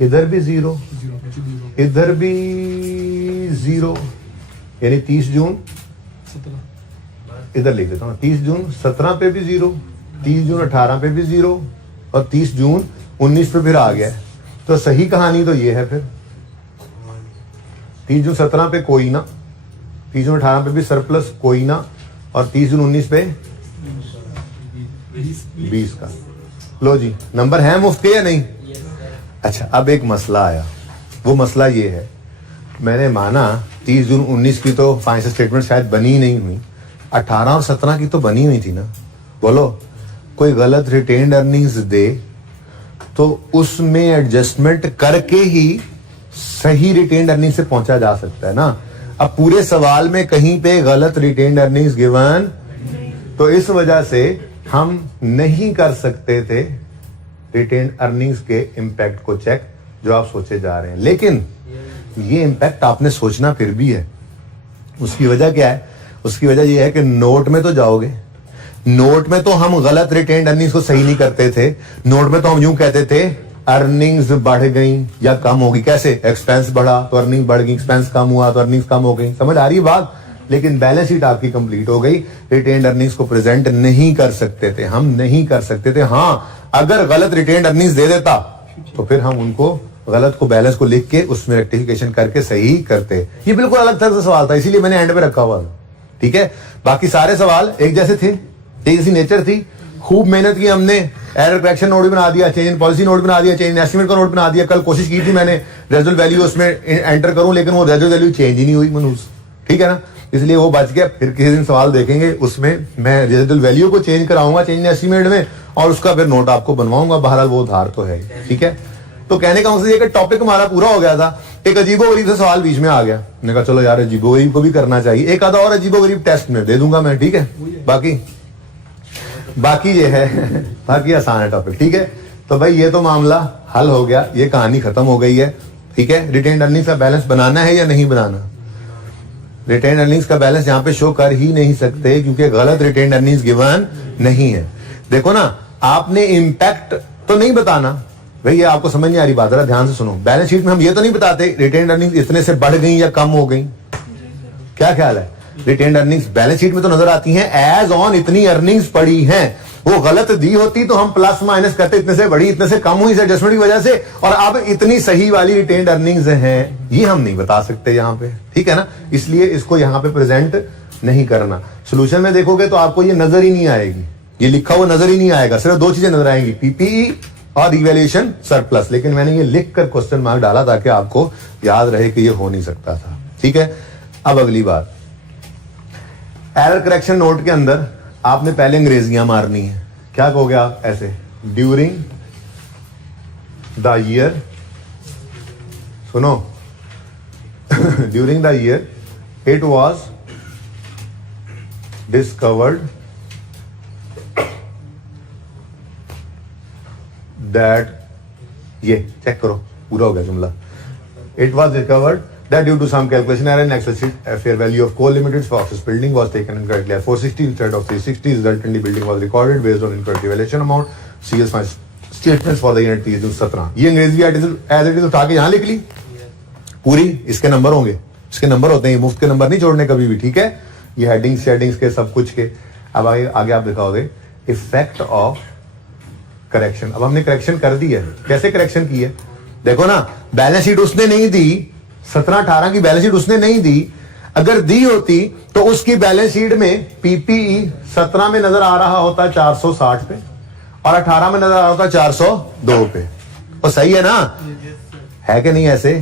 इधर भी 0, इधर भी 0, यानी 30 जून, इधर लिख देता हूं 30 जून 17 पे भी 0, 30 जून 18 पे भी 0 और 30 जून 19 पे फिर आ गया है। तो सही कहानी तो ये है, फिर 30 जून 17 पे कोई ना, 30 जून 18 पे भी सरप्लस कोई ना, और 30 जून 19 पे 20 का। लो जी, नंबर है मुफ्त के या नहीं? अच्छा अब एक मसला आया, वो मसला ये है, मैंने माना 30 जून 19 की तो फाइनेंशियल स्टेटमेंट शायद बनी नहीं हुई, 18 और 17 की तो बनी हुई थी ना। बोलो कोई गलत रिटेन्ड अर्निंग्स दे तो उसमें एडजस्टमेंट करके ही सही रिटेन्ड अर्निंग से पहुंचा जा सकता है ना। अब पूरे सवाल में कहीं पे गलत रिटेन्ड अर्निंग्स गिवन, तो इस वजह से हम नहीं कर सकते थे रिटेन्ड अर्निंग्स के इंपैक्ट को चेक, जो आप सोचे जा रहे हैं। लेकिन ये इंपैक्ट आपने सोचना फिर भी है। उसकी वजह क्या है? उसकी वजह ये है कि नोट में तो जाओगे, नोट में तो हम गलत रिटेन्ड अर्निंग्स को सही नहीं करते थे। नोट में तो हम यूं कहते थे अर्निंग्स बढ़ गई या कम होगी। कैसे? एक्सपेंस बढ़ा तो अर्निंग बढ़ गई, एक्सपेंस कम हुआ तो अर्निंग्स कम हो गई। समझ आ रही है बात? लेकिन बैलेंस शीट आपकी कंप्लीट हो गई, रिटेन्ड अर्निंग्स को प्रेजेंट नहीं कर सकते थे, हम नहीं कर सकते थे। हाँ, अगर गलत रिटेन्ड अर्निंग्स दे देता तो फिर हम उनको गलत को बैलेंस को लिख के उसमें रेक्टिफिकेशन करके सही करते। ये बिल्कुल अलग तरह से सवाल था, इसीलिए मैंने एंड पे रखा हुआ था। ठीक है, बाकी सारे सवाल एक जैसे थे, एक जैसी नेचर थी। खूब मेहनत की हमने, एरर करेक्शन नोट भी बना दिया, चेंज इन पॉलिसी नोट बना दिया, चेंज इन एस्टिमेट का नोट बना दिया। कल कोशिश की थी मैंने रेजल्ट वैल्यू उसमें एंटर करूं, लेकिन वो रेजल्ट वैल्यू चेंज ही नहीं हुई मनूस। ठीक है ना, इसलिए वो बच गया। फिर किसी दिन सवाल देखेंगे, उसमें मैं रेजल्ट वैल्यू को चेंज कराऊंगा चेंज इन एस्टिमेट में, और उसका फिर नोट आपको बनवाऊंगा। बहरहाल वो उधार तो है। ठीक है, तो कहने का मकसद ये कि टॉपिक हमारा पूरा हो गया था। एक अजीबोगरीब से सवाल बीच में आ गया, मैंने कहा चलो यार अजीबोगरीब को भी करना चाहिए। एक आधा और अजीबोगरीब टेस्ट में दे दूंगा मैं। ठीक है, बाकी ये है बाकी आसान है टॉपिक। ठीक है, तो भाई ये तो मामला हल हो गया, ये कहानी खत्म हो गई है, ठीक है। रिटेन्ड अर्निंग्स का बैलेंस बनाना है या नहीं बनाना? रिटेन्ड अर्निंग्स का बैलेंस यहाँ पे शो कर ही नहीं सकते क्योंकि गलत रिटेन्ड अर्निंग्स गिवन नहीं है। देखो ना, आपने इम्पैक्ट तो नहीं बताना भाई, ये आपको समझ नहीं आ रही बात, जरा ध्यान से सुनो। बैलेंस शीट में हम ये तो नहीं बताते रिटेन्ड अर्निंग्स इतने से बढ़ गई या कम हो गई, क्या ख्याल है? रिटेन्ड अर्निंग्स बैलेंस शीट में तो नजर आती हैं एज ऑन इतनी अर्निंग्स पड़ी हैं, वो गलत दी होती तो हम प्लस माइनस करते, इतने से बढ़ी इतने से कम हुई इस एडजस्टमेंट की वजह से, और अब इतनी सही वाली रिटेन्ड अर्निंग्स हैं, ये हम नहीं बता सकते यहाँ पे, ठीक है ना। इसलिए इसको यहाँ पे प्रेजेंट नहीं करना। सोल्यूशन में देखोगे तो आपको ये नजर ही नहीं आएगी, ये लिखा हुआ नजर ही नहीं आएगा, सिर्फ दो चीजें नजर आएंगी, पीपीई और रिवैल्यूएशन सरप्लस। लेकिन मैंने ये लिख कर क्वेश्चन मार्क डाला ताकि आपको याद रहे कि ये हो नहीं सकता था, ठीक है। अब अगली बात, एरर करेक्शन नोट के अंदर आपने पहले अंग्रेजियां मारनी है। क्या कहोगे आप ऐसे? ड्यूरिंग द ईयर, सुनो, during the year it was discovered that, ये चेक करो, पूरा हो गया जुमला। It was discovered that due to some calculation error in Excel sheet, a fair value of coal limited for office building was taken incorrectly at 460 instead of 360. Resultantly, building was recorded based on incorrect valuation amount. CS statements for the unit 3017. ये अंग्रेजी as it is उठा के यहाँ लिख ली पूरी, इसके number होंगे, इसके नंबर होते हैं, मुफ्त के नंबर नहीं छोड़ने कभी भी, ठीक है। ये हेडिंग्स शेडिंग्स के सब कुछ के। अब आगे आप दिखाओगे इफेक्ट ऑफ करेक्शन। अब हमने करेक्शन कर दी है, कैसे करेक्शन की है देखो ना। बैलेंस शीट उसने नहीं दी, 17-18 की बैलेंस शीट उसने नहीं दी, अगर दी होती तो उसकी बैलेंस शीट में पीपीई 17 में नजर आ रहा होता 460 पे और 18 में नजर आ रहा होता 402 पे, तो सही है ना, है कि नहीं? ऐसे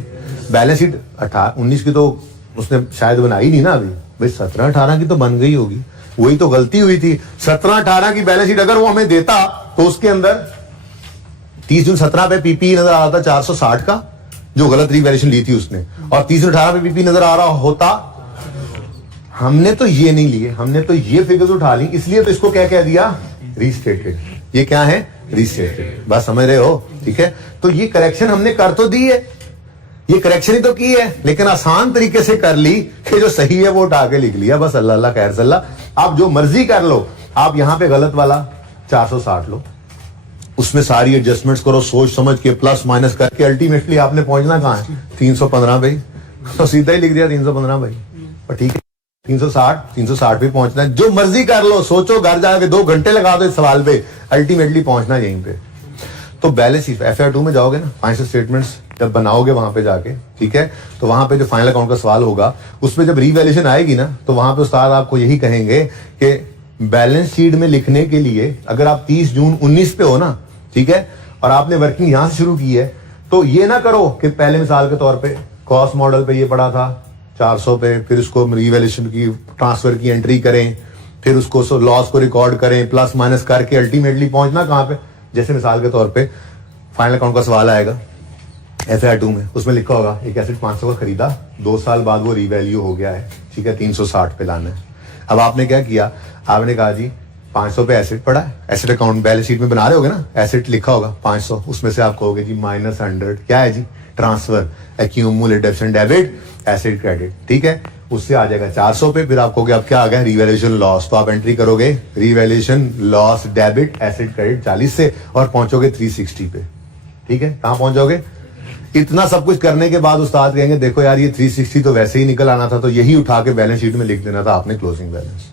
बैलेंस शीट 19 की तो उसने शायद बनाई नहीं ना अभी, भाई 17-18 की तो बन गई होगी, वही तो गलती हुई थी। 17-18 की बैलेंस शीट अगर वो हमें देता तो उसके अंदर 30 जून 17 पे पीपीई नजर आ रहा था 460 का, जो गलत रिवैल्यूएशन ली थी उसने, और 30/18 पे पीपी नजर आ रहा होता। हमने तो ये नहीं लिए, हमने तो ये फिगर्स उठा ली, इसलिए तो इसको क्या कह दिया? रीस्टेटेड। ये क्या है? रीस्टेटेड। बात समझ रहे हो, ठीक है। तो ये करेक्शन हमने कर तो दी है, ये करेक्शन ही तो की है, लेकिन आसान तरीके से कर ली कि जो सही है वो उठा के लिख लिया, बस। अल्लाह अल्लाह खैर सल्लाह। आप जो मर्जी कर लो, आप यहां पे गलत वाला 460 लो, उसमें सारी एडजस्टमेंट्स करो सोच समझ के, प्लस माइनस करके, अल्टीमेटली आपने पहुंचना कहां है? 315 भाई, तो सीधा ही लिख दिया 315 भाई, और ठीक है 360 पे पहुंचना है। जो मर्जी कर लो, सोचो, घर जाके 2 घंटे लगा दो इस सवाल पे, अल्टीमेटली पहुंचना यहीं पे। तो बैलेंस शीट FR 2 में जाओगे ना, फाइनेंशियल स्टेटमेंट्स जब बनाओगे वहां पे जाके, ठीक है, तो वहां पे जो फाइनल अकाउंट का सवाल होगा उसमें जब रिवैल्यूएशन आएगी ना, तो वहां पे उस्ताद आपको यही कहेंगे कि बैलेंस शीट में लिखने के लिए अगर आप 30 जून 19 पे हो ना, ठीक है, और आपने वर्किंग यहां से शुरू की है, तो ये ना करो कि पहले मिसाल के तौर पे कॉस्ट मॉडल पे ये पड़ा था 400 पे, फिर उसको रिवैल्यूएशन की ट्रांसफर की एंट्री करें, फिर उसको लॉस को रिकॉर्ड करें, प्लस माइनस करके अल्टीमेटली पहुंचना कहां पे? जैसे मिसाल के तौर पे फाइनल अकाउंट का सवाल आएगा FR 2 में, उसमें लिखा होगा एक एसेट 500 का खरीदा, 2 साल बाद वो रिवैल्यू हो गया है, ठीक है, 360 पे लाना है। अब आपने क्या किया? आपने कहा जी 500 पे एसेट पड़ा है, एसेट अकाउंट बैलेंस शीट में बना रहे होगे ना, एसेट लिखा होगा 500, उसमें से आप कहोगे जी -100 क्या है जी? Transfer, accumulate debit, asset credit, ठीक है, उससे आ जाएगा 400 पे। फिर आप कहोगे अब क्या आ गया? रिवैल्यूएशन लॉस, तो आप एंट्री करोगे revaluation loss debit asset credit 40 से और पहुंचोगे 360 पे, ठीक है। कहां पहुंचोगे? इतना सब कुछ करने के बाद उस्ताद कहेंगे देखो यार ये 360 तो वैसे ही निकल आना था, तो यही उठा के बैलेंस शीट में लिख देना था आपने क्लोजिंग बैलेंस।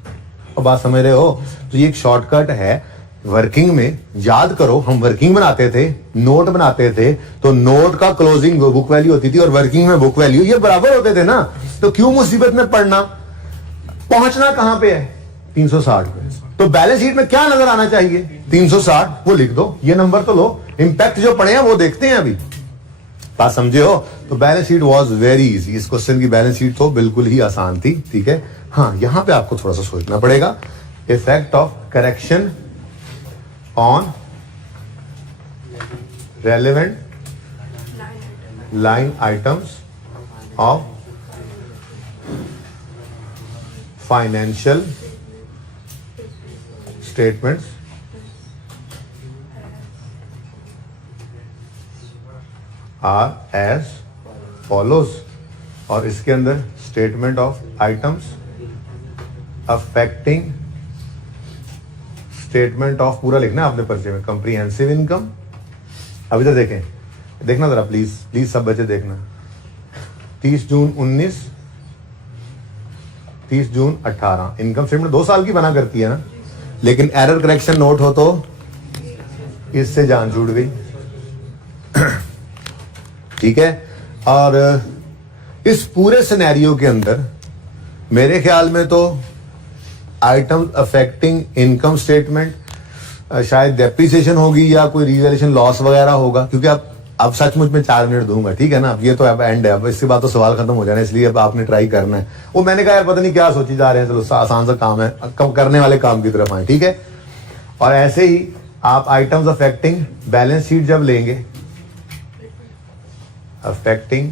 और बात समझ रहे हो? तो ये एक शॉर्टकट है वर्किंग में। याद करो, हम वर्किंग बनाते थे, नोट बनाते थे, तो नोट का क्लोजिंग बुक वैल्यू होती थी और वर्किंग में बुक वैल्यू, ये बराबर होते थे ना, तो क्यों मुसीबत में पड़ना? पहुंचना कहां पे है? 360 पे। तो बैलेंस शीट में क्या नजर आना चाहिए? 360, वो लिख दो, ये नंबर तो लो, इंपैक्ट जो पड़े हैं वो देखते हैं अभी। बात समझे हो? तो balance sheet was very easy, इस क्वेश्चन की बैलेंस शीट तो बिल्कुल ही आसान थी, ठीक है। हाँ, यहां पे आपको थोड़ा सा सोचना पड़ेगा। Effect of correction on relevant line items of financial statements are as follows, और इसके अंदर statement of items affecting, statement of पूरा लिखना है आपने पर्चे में, कंप्रीहेंसिव इनकम। अब इधर देखें, देखना जरा प्लीज प्लीज सब बच्चे देखना। 30 जून 19, 30 जून 18 इनकम स्टेटमेंट 2 साल की बना करती है ना, लेकिन एरर करेक्शन नोट हो तो इससे जान छूट गई। ठीक है, और इस पूरे सिनेरियो के अंदर मेरे ख्याल में तो आइटम अफेक्टिंग इनकम स्टेटमेंट शायद डेप्रिसिएशन होगी या कोई रिवैल्यूएशन लॉस वगैरह होगा, क्योंकि अब सचमुच में 4 मिनट दूंगा, ठीक है ना। अब ये तो अब एंड है, अब इसके बाद तो सवाल खत्म हो जाना, इसलिए अब आपने ट्राई करना है। वो मैंने कहा यार पता नहीं क्या सोची जा रहे हैं, चलो आसान सा काम है, कम करने वाले काम की तरफ आए, ठीक है। और ऐसे ही आप आइटम्स अफेक्टिंग बैलेंस शीट जब लेंगे, अफेक्टिंग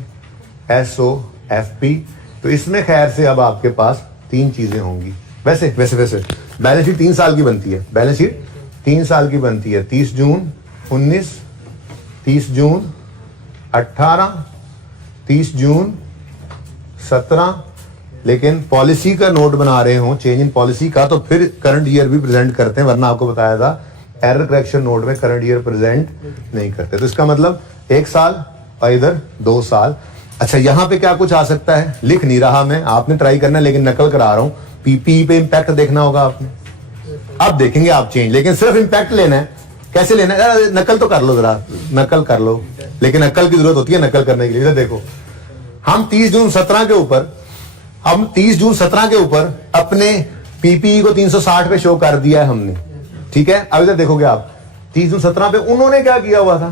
SOFP, तो इसमें खैर से अब आपके पास 3 चीजें होंगी। वैसे बैलेंस शीट 3 साल की बनती है, बैलेंस शीट 3 साल की बनती है। 30 जून 19, 30 जून 18, 30 जून 17, लेकिन पॉलिसी का नोट बना रहे हो, चेंज इन पॉलिसी का, तो फिर करंट ईयर भी प्रेजेंट करते हैं, वरना आपको बताया था एरर करेक्शन नोट में करंट ईयर प्रेजेंट नहीं करते। तो इसका मतलब 1 साल और इधर 2 साल। अच्छा, यहां पे क्या कुछ आ सकता है, लिख नहीं रहा मैं, आपने ट्राई करना है, लेकिन नकल करा रहा हूं। पीपीई पे इंपैक्ट देखना होगा आपने, अब देखेंगे आप चेंज, लेकिन सिर्फ इंपैक्ट लेना है। कैसे लेना है, नकल तो कर लो जरा, नकल कर लो, लेकिन अक्ल की जरूरत होती है नकल करने के लिए। देखो, हम 30 जून 17 के ऊपर अपने पीपीई को 360 पे शो कर दिया है हमने, ठीक है। अब इधर देखोगे आप, 30 जून 17 पे उन्होंने क्या किया हुआ था,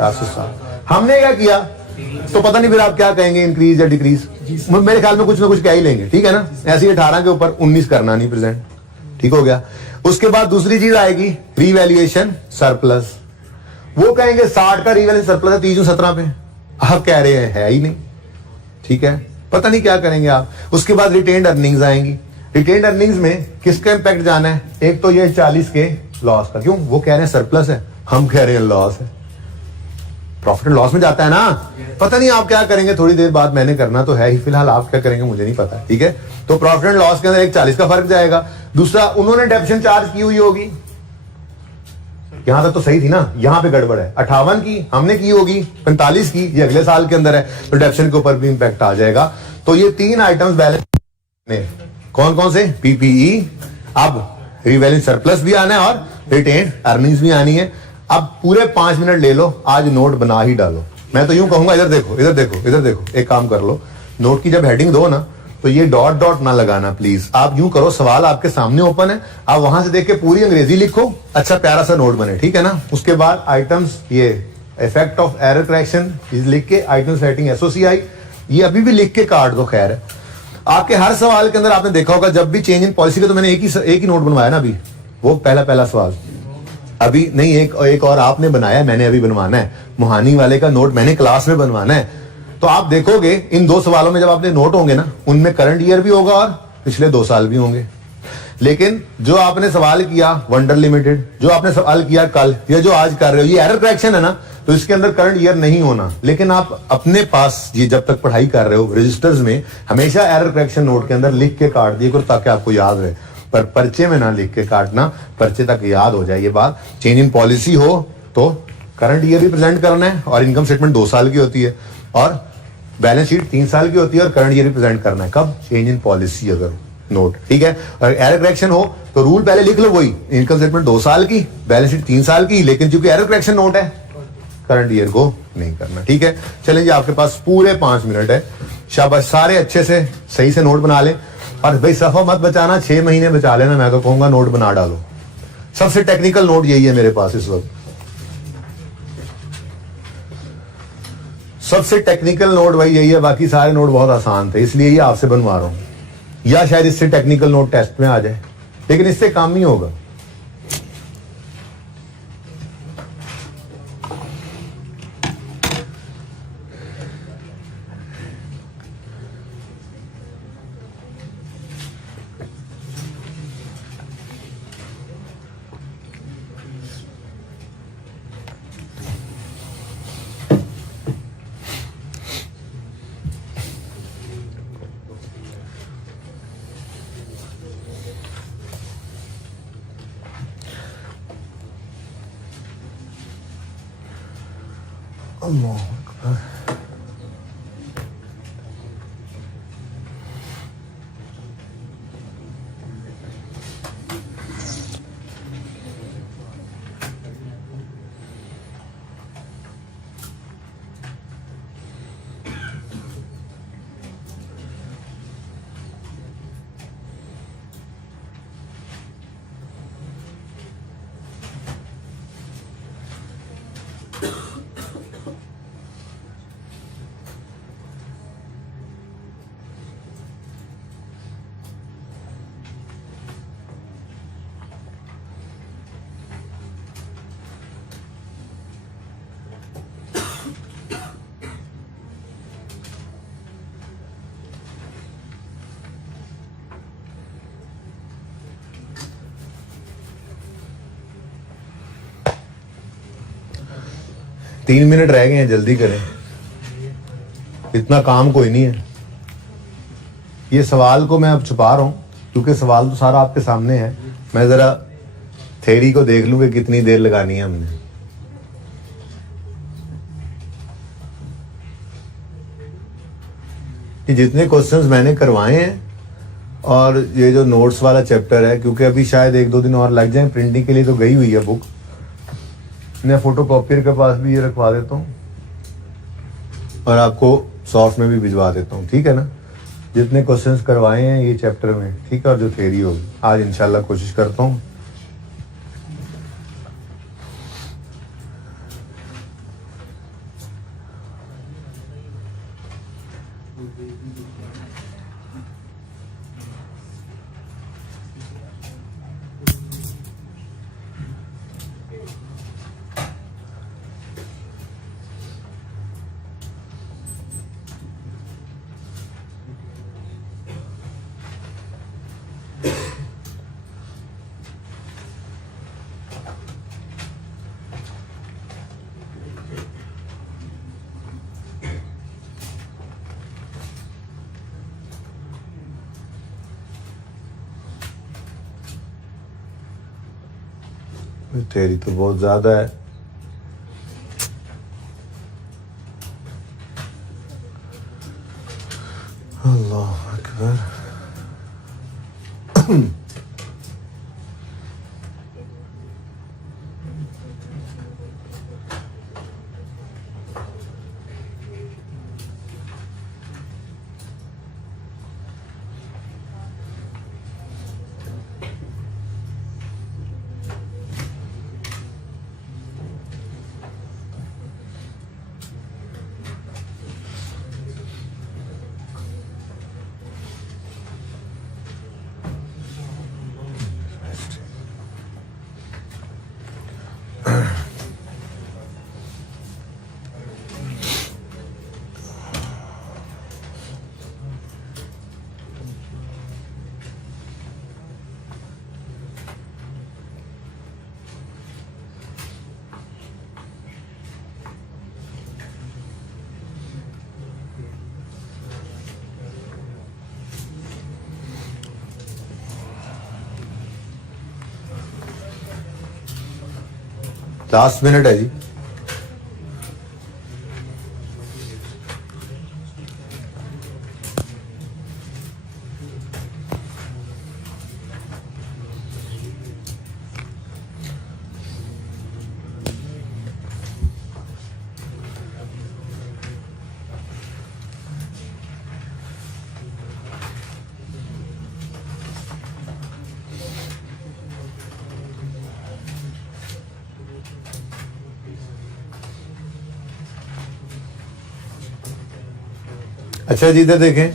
460, हमने क्या किया, तो पता नहीं फिर आप क्या कहेंगे, इंक्रीज या डिक्रीज। मेरे ख्याल में कुछ ना कुछ क्या ही लेंगे, ठीक है ना। ऐसे ही 18 के ऊपर 19 करना नहीं प्रेजेंट, ठीक हो गया। उसके बाद दूसरी चीज आएगी रीवैल्यूएशन सरप्लस, वो कहेंगे 60 का रीवैल्यूएशन सरप्लस है 30 जून 17 पे, आप कह रहे हैं है ही नहीं, ठीक है, पता नहीं क्या करेंगे आप। उसके बाद रिटेन्ड अर्निंग्स आएंगी, रिटेन्ड अर्निंग्स में किसका इंपैक्ट जाना है, एक तो ये 40 के लॉस का, क्यों, वो कह रहे हैं सरप्लस है, हम कह रहे हैं लॉस है, प्रॉफिट एंड लॉस में जाता है ना। पता नहीं आप क्या करेंगे, थोड़ी देर बाद मैंने करना तो है ही, फिलहाल आप क्या करेंगे मुझे नहीं पता, ठीक है। तो प्रॉफिट एंड लॉस के अंदर एक 40 का फर्क जाएगा। दूसरा, उन्होंने डेप्शन चार्ज की हुई होगी, यहां तक तो सही थी ना, यहां पे गड़बड़ है, 58 की हमने की होगी, 45 की, ये अगले साल के अंदर है, तो डेप्शन के ऊपर भी इंपैक्ट आ जाएगा। तो ये 3 आइटम्स बैलेंस में कौन कौन से, पीपीई, अब रिवैल्यूएशन सरप्लस भी आना है और रिटेन्ड अर्निंग्स भी आनी है। अब पूरे 5 मिनट ले लो, आज नोट बना ही डालो। मैं तो यूं कहूंगा, इधर देखो, एक काम कर लो, नोट की जब हेडिंग दो ना, तो ये डॉट डॉट ना लगाना प्लीज। आप यूं करो, सवाल आपके सामने ओपन है, आप वहां से देख के पूरी अंग्रेजी लिखो, अच्छा प्यारा सा नोट बने, ठीक है ना। उसके बाद आइटम्स, ये इफेक्ट ऑफ एरर करेक्शन लिख के, आइटम सेटिंग SOCI, ये अभी भी लिख के काट दो। खैर, आपके हर सवाल के अंदर आपने देखा होगा, जब भी चेंज इन पॉलिसी का, तो मैंने एक ही नोट बनवाया ना अभी, वो पहला सवाल अभी नहीं, एक और आपने बनाया, मैंने अभी बनवाना है, मुहानी वाले का नोट मैंने क्लास में बनवाना है। तो आप देखोगे इन 2 सवालों में जब आपने नोट होंगे ना, उनमें करंट ईयर भी होगा और पिछले 2 साल भी होंगे। लेकिन जो आपने सवाल किया वंडर लिमिटेड, जो आपने सवाल किया कल, या जो आज कर रहे हो, ये एरर करेक्शन है ना, तो इसके अंदर करंट ईयर नहीं होना। लेकिन आप अपने पास ये जब तक पढ़ाई कर रहे हो, रजिस्टर्स में हमेशा एरर करेक्शन नोट के अंदर लिख के काट दिए करो, ताकि आपको याद रहे, पर पर्चे में ना लिख के काटना, पर्चे तक याद हो जाए ये बात। चेंज इन पॉलिसी हो तो करंट ईयर भी प्रेजेंट करना है, और इनकम स्टेटमेंट 2 साल की होती है, और बैलेंस शीट 3 साल की होती है, और करंट ईयर भी प्रेजेंट करना है, कब, चेंज इन पॉलिसी अगर नोट, ठीक है। और एरर करेक्शन हो तो रूल पहले लिख लो, वही इनकम स्टेटमेंट 2 साल की, बैलेंस शीट 3 साल की, लेकिन चूंकि एरर करेक्शन नोट है, करंट ईयर को नहीं करना, ठीक है। चलिए, आपके पास पूरे 5 मिनट है, शाबाश, सारे अच्छे से सही से नोट बना ले। और भाई सफा मत बचाना, 6 महीने बचा लेना, मैं तो कहूंगा नोट बना डालो। सबसे टेक्निकल नोट यही है मेरे पास इस वक्त, सबसे टेक्निकल नोट भाई यही है, बाकी सारे नोट बहुत आसान थे, इसलिए ये आपसे बनवा रहा हूं, या शायद इससे टेक्निकल नोट टेस्ट में आ जाए, लेकिन इससे काम नहीं होगा। अल्लाह अकबर। तीन मिनट रह गए हैं, जल्दी करें, इतना काम कोई नहीं है। ये सवाल को मैं अब छुपा रहा हूं क्योंकि सवाल तो सारा आपके सामने है। मैं जरा थ्योरी को देख लूं कि कितनी देर लगानी है हमने। कि जितने क्वेश्चंस मैंने करवाए हैं और ये जो नोट्स वाला चैप्टर है, क्योंकि अभी शायद 1-2 दिन और लग जाए, प्रिंटिंग के लिए तो गई हुई है बुक। मैं फोटो कॉपियर के पास भी ये रखवा देता हूँ और आपको सॉफ्ट में भी भिजवा देता हूँ, ठीक है ना। जितने क्वेश्चंस करवाए हैं ये चैप्टर में, ठीक है, और जो थ्योरी होगी आज इंशाल्लाह कोशिश करता हूँ। थ्योरी तो बहुत ज्यादा है। अल्लाह अकबर। लास्ट मिनट है जी। अच्छा जी, इधर देखें,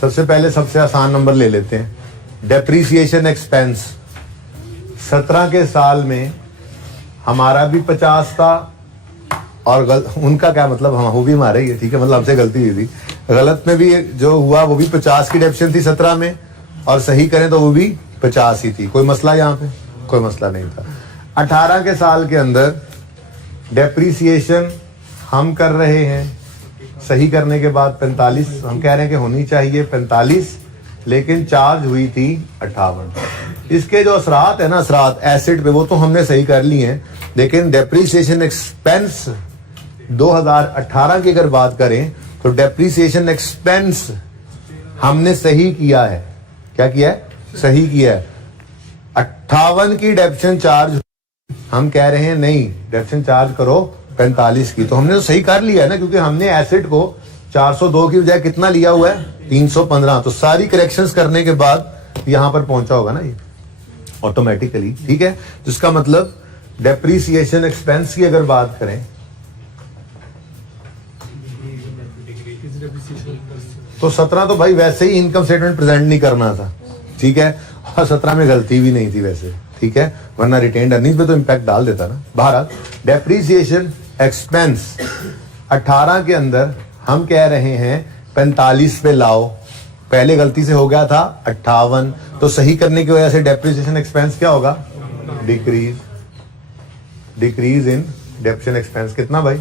सबसे पहले सबसे आसान नंबर ले लेते हैं। डेप्रीसिएशन एक्सपेंस 17 के साल में हमारा भी 50 था और उनका क्या मतलब, हम वो भी हमारे ही है, ठीक है, मतलब हमसे गलती हुई थी। गलत में भी जो हुआ वो भी 50 की डेप्शन थी 17 में, और सही करें तो वो भी 50 ही थी। कोई मसला यहाँ पे? कोई मसला नहीं था। 18 के साल के अंदर डेप्रीसिएशन हम कर रहे हैं, सही करने के बाद 45, हम कह रहे हैं कि होनी चाहिए 45, लेकिन चार्ज हुई थी 58। इसके जो असरात है ना, असरात एसेट पे, वो तो हमने सही कर लिए हैं, लेकिन डेप्रीसिएशन एक्सपेंस 2018 की अगर बात करें तो डेप्रीसिएशन एक्सपेंस हमने सही किया है। क्या किया है? सही किया है। 58 की डेप्शन चार्ज हम कह रहे हैं नहीं, डेप्शन चार्ज करो 45 की, तो हमने तो सही कर लिया है ना, क्योंकि हमने एसेट को 402 की बजाय कितना लिया हुआ है? 315। तो सारी करेक्शंस करने के बाद यहां पर पहुंचा होगा ना ये ऑटोमेटिकली। ठीक है, तो इसका मतलब डेप्रीसिएशन एक्सपेंस की अगर बात करें तो 17 तो भाई वैसे ही इनकम स्टेटमेंट प्रेजेंट नहीं करना था। ठीक है, और 17 में गलती भी नहीं थी वैसे। ठीक है, वरना रिटेन्ड अर्निंग्स पे तो इंपैक्ट डाल देता ना। बहरहाल डेप्रीसिएशन एक्सपेंस 18 के अंदर हम कह रहे हैं 45 पे लाओ। पहले गलती से हो गया था 58, तो सही करने की वजह से डेप्रीसिएशन एक्सपेंस क्या होगा? डिक्रीज इन डेप्रीसिएशन एक्सपेंस कितना भाई?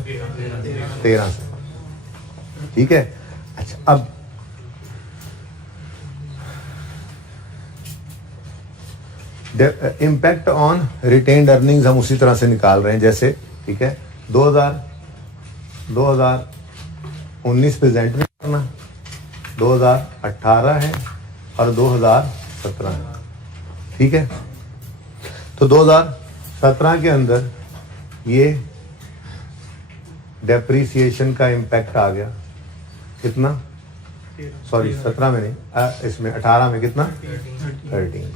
13 से। ठीक है, अच्छा अब इम्पैक्ट ऑन रिटेन्ड अर्निंग्स हम उसी तरह से निकाल रहे हैं जैसे, ठीक है, 2019 प्रेजेंट में करना, 2018 है और 2017 है। ठीक है, तो 2017 के अंदर ये डेप्रीसिएशन का इम्पैक्ट आ गया कितना? सॉरी 17 में नहीं, इसमें 18 में कितना? 13।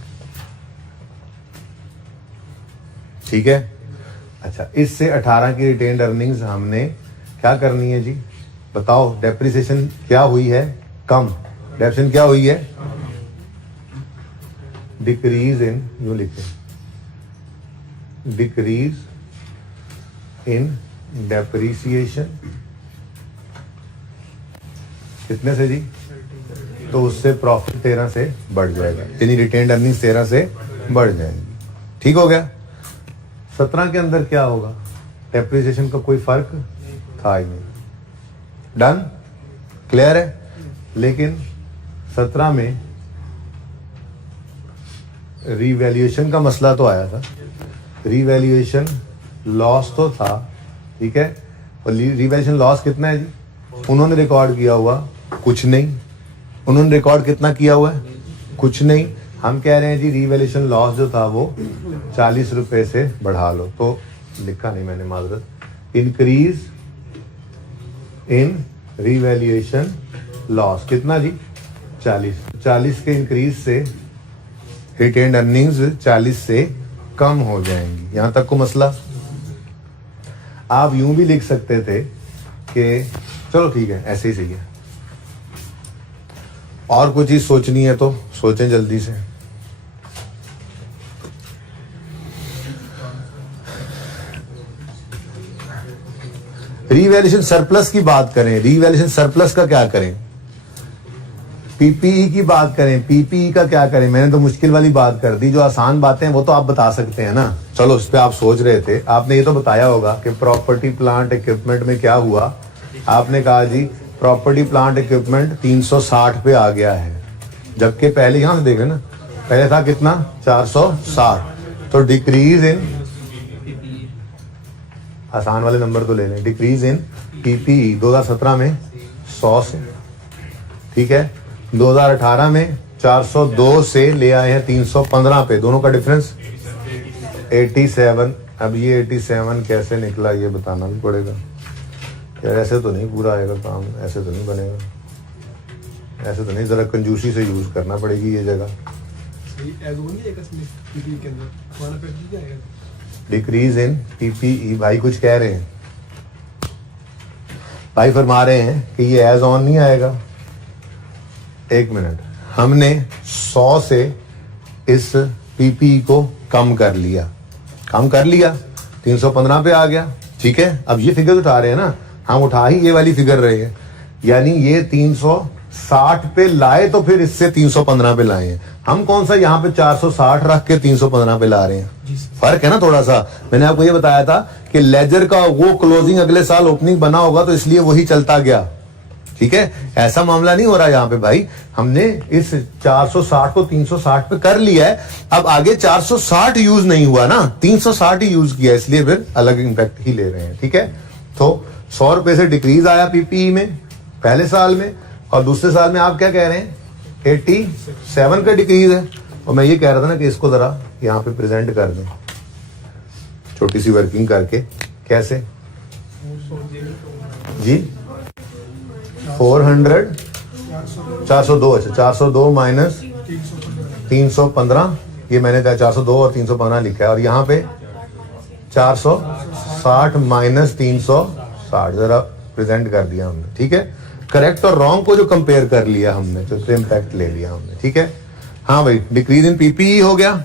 ठीक है, अच्छा इससे 18 की रिटेन्ड अर्निंग्स हमने क्या करनी है जी? बताओ, डेप्रिसिएशन क्या हुई है? कम। डेप्रिसिएशन क्या हुई है? डिक्रीज इन, यूं लिखें, डिक्रीज इन डेप्रिसिएशन कितने से जी? तो उससे प्रॉफिट 13 से बढ़ जाएगा, यानी रिटेन्ड अर्निंग्स 13 से बढ़ जाएंगी। ठीक हो गया। 17 के अंदर क्या होगा? डेप्रिसिएशन का कोई फर्क था ही नहीं। डन, क्लियर है। लेकिन 17 में रीवैल्यूएशन का मसला तो आया था, रीवैल्यूएशन लॉस तो था। ठीक है, और रीवैल्यूएशन लॉस कितना है जी? उन्होंने रिकॉर्ड किया हुआ कुछ नहीं। उन्होंने रिकॉर्ड कितना किया हुआ है? कुछ नहीं। हम कह रहे हैं जी रीवैल्यूएशन लॉस जो था वो 40 रुपए से बढ़ा लो, तो लिखा नहीं मैंने, माजरत। इंक्रीज इन रीवैल्यूएशन लॉस कितना जी? 40। 40 के इंक्रीज से रिटेन्ड अर्निंग्स 40 से कम हो जाएंगी। यहां तक को मसला। आप यूं भी लिख सकते थे कि चलो ठीक है, ऐसे ही सही है, और कोई चीज सोचनी है तो सोचें जल्दी से। रीवैल्यूएशन सरप्लस की बात करें, रीवैल्यूएशन सरप्लस का क्या करें? पीपीई की बात करें, पीपीई का क्या करें? मैंने तो मुश्किल वाली बात कर दी, जो आसान बातें हैं वो तो आप बता सकते हैं ना। चलो इस पे आप सोच रहे थे, आपने ये तो बताया होगा कि प्रॉपर्टी प्लांट इक्विपमेंट में क्या हुआ। आपने कहा जी प्रॉपर्टी प्लांट इक्विपमेंट 360 पे आ गया है, जबकि पहले यहां से देखें ना, पहले था कितना? 460। तो डिक्रीज इन, आसान वाले नंबर तो ले लें, डिक्रीज इन पीपीई 2017 में 100 से, ठीक है, 2018 में 402 से ले आए हैं 315 पे, दोनों का डिफरेंस 87। अब ये 87 कैसे निकला ये बताना भी पड़ेगा यार। ऐसे तो नहीं पूरा आएगा काम, ऐसे तो नहीं बनेगा, ऐसे तो नहीं, जरा कंजूसी से यूज करना पड़ेगी ये जगह। डिक्रीज इन पीपीई, भाई कुछ कह रहे हैं, भाई फरमा रहे हैं कि ये एज ऑन नहीं आएगा। एक मिनट, हमने 100 से इस पीपीई को कम कर लिया, 315 पे आ गया। ठीक है, अब ये फिगर उठा रहे हैं ना, हम उठा ही ये वाली फिगर रहे हैं, यानी ये 360 पे लाए तो फिर इससे 315 पे लाए हैं। हम कौन सा यहाँ पे 460 रख के 315 पे ला रहे हैं? फर्क है ना थोड़ा सा। मैंने आपको ये बताया था कि लेजर का वो क्लोजिंग अगले साल ओपनिंग बना होगा, तो इसलिए वही चलता गया। ठीक है, ऐसा मामला नहीं हो रहा यहाँ पे भाई, हमने इस 460 को 360 पे कर लिया है, अब आगे 460 यूज नहीं हुआ ना, 360 ही यूज किया, इसलिए फिर अलग इंपैक्ट ही ले रहे हैं। ठीक है, तो 100 रुपए से डिक्रीज आया पीपीई में पहले साल में, और दूसरे साल में आप क्या कह रहे हैं 87 का डिक्रीज है। और मैं ये कह रहा था ना कि इसको जरा यहाँ पे प्रेजेंट कर दें छोटी सी वर्किंग करके, कैसे जी 400 402, अच्छा 402 माइनस 315, ये मैंने कहा 402 और 315 लिखा है, और यहाँ पे 460 माइनस 360 जरा प्रेजेंट कर दिया हमने। ठीक है, करेक्ट और रॉन्ग को जो कंपेयर कर लिया हमने, तो इम्पैक्ट ले लिया हमने। ठीक है, हाँ भाई, डिक्रीज इन पीपीई हो गया,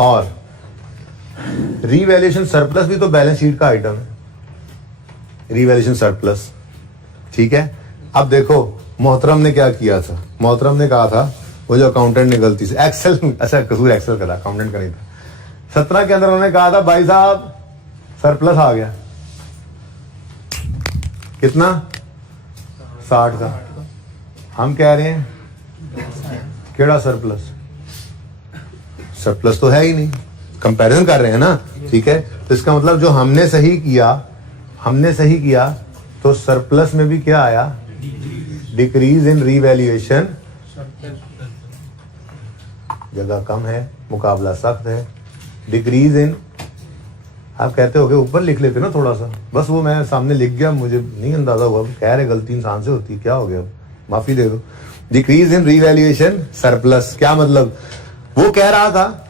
और रीवैल्यूएशन सरप्लस भी तो बैलेंस शीट का आइटम है, रीवैल्यूएशन सरप्लस। ठीक है, अब देखो मोहतरम ने क्या किया था, मोहतरम ने कहा था वो जो अकाउंटेंट ने गलती से एक्सेल, अच्छा कसूर एक्सेल का था, अकाउंटेंट का नहीं था, 17 के अंदर उन्होंने कहा था भाई साहब सरप्लस आ गया, कितना 60 का। हम कह रहे हैं केड़ा सरप्लस, सरप्लस तो है ही नहीं, कंपैरिजन कर रहे हैं ना। ठीक है, तो इसका मतलब जो हमने सही किया तो सरप्लस में भी क्या आया, डिक्रीज इन रीवैल्यूएशन, जगह कम है, मुकाबला सख्त है, डिक्रीज इन, आप कहते हो ऊपर लिख लेते ना थोड़ा सा, बस वो मैं सामने लिख गया, मुझे नहीं अंदाजा हुआ, कह रहे गलती इंसान से होती है, क्या हो गया, माफी दे दो। डिक्रीज इन रीवैल्यूएशन सरप्लस, क्या मतलब, वो कह रहा था,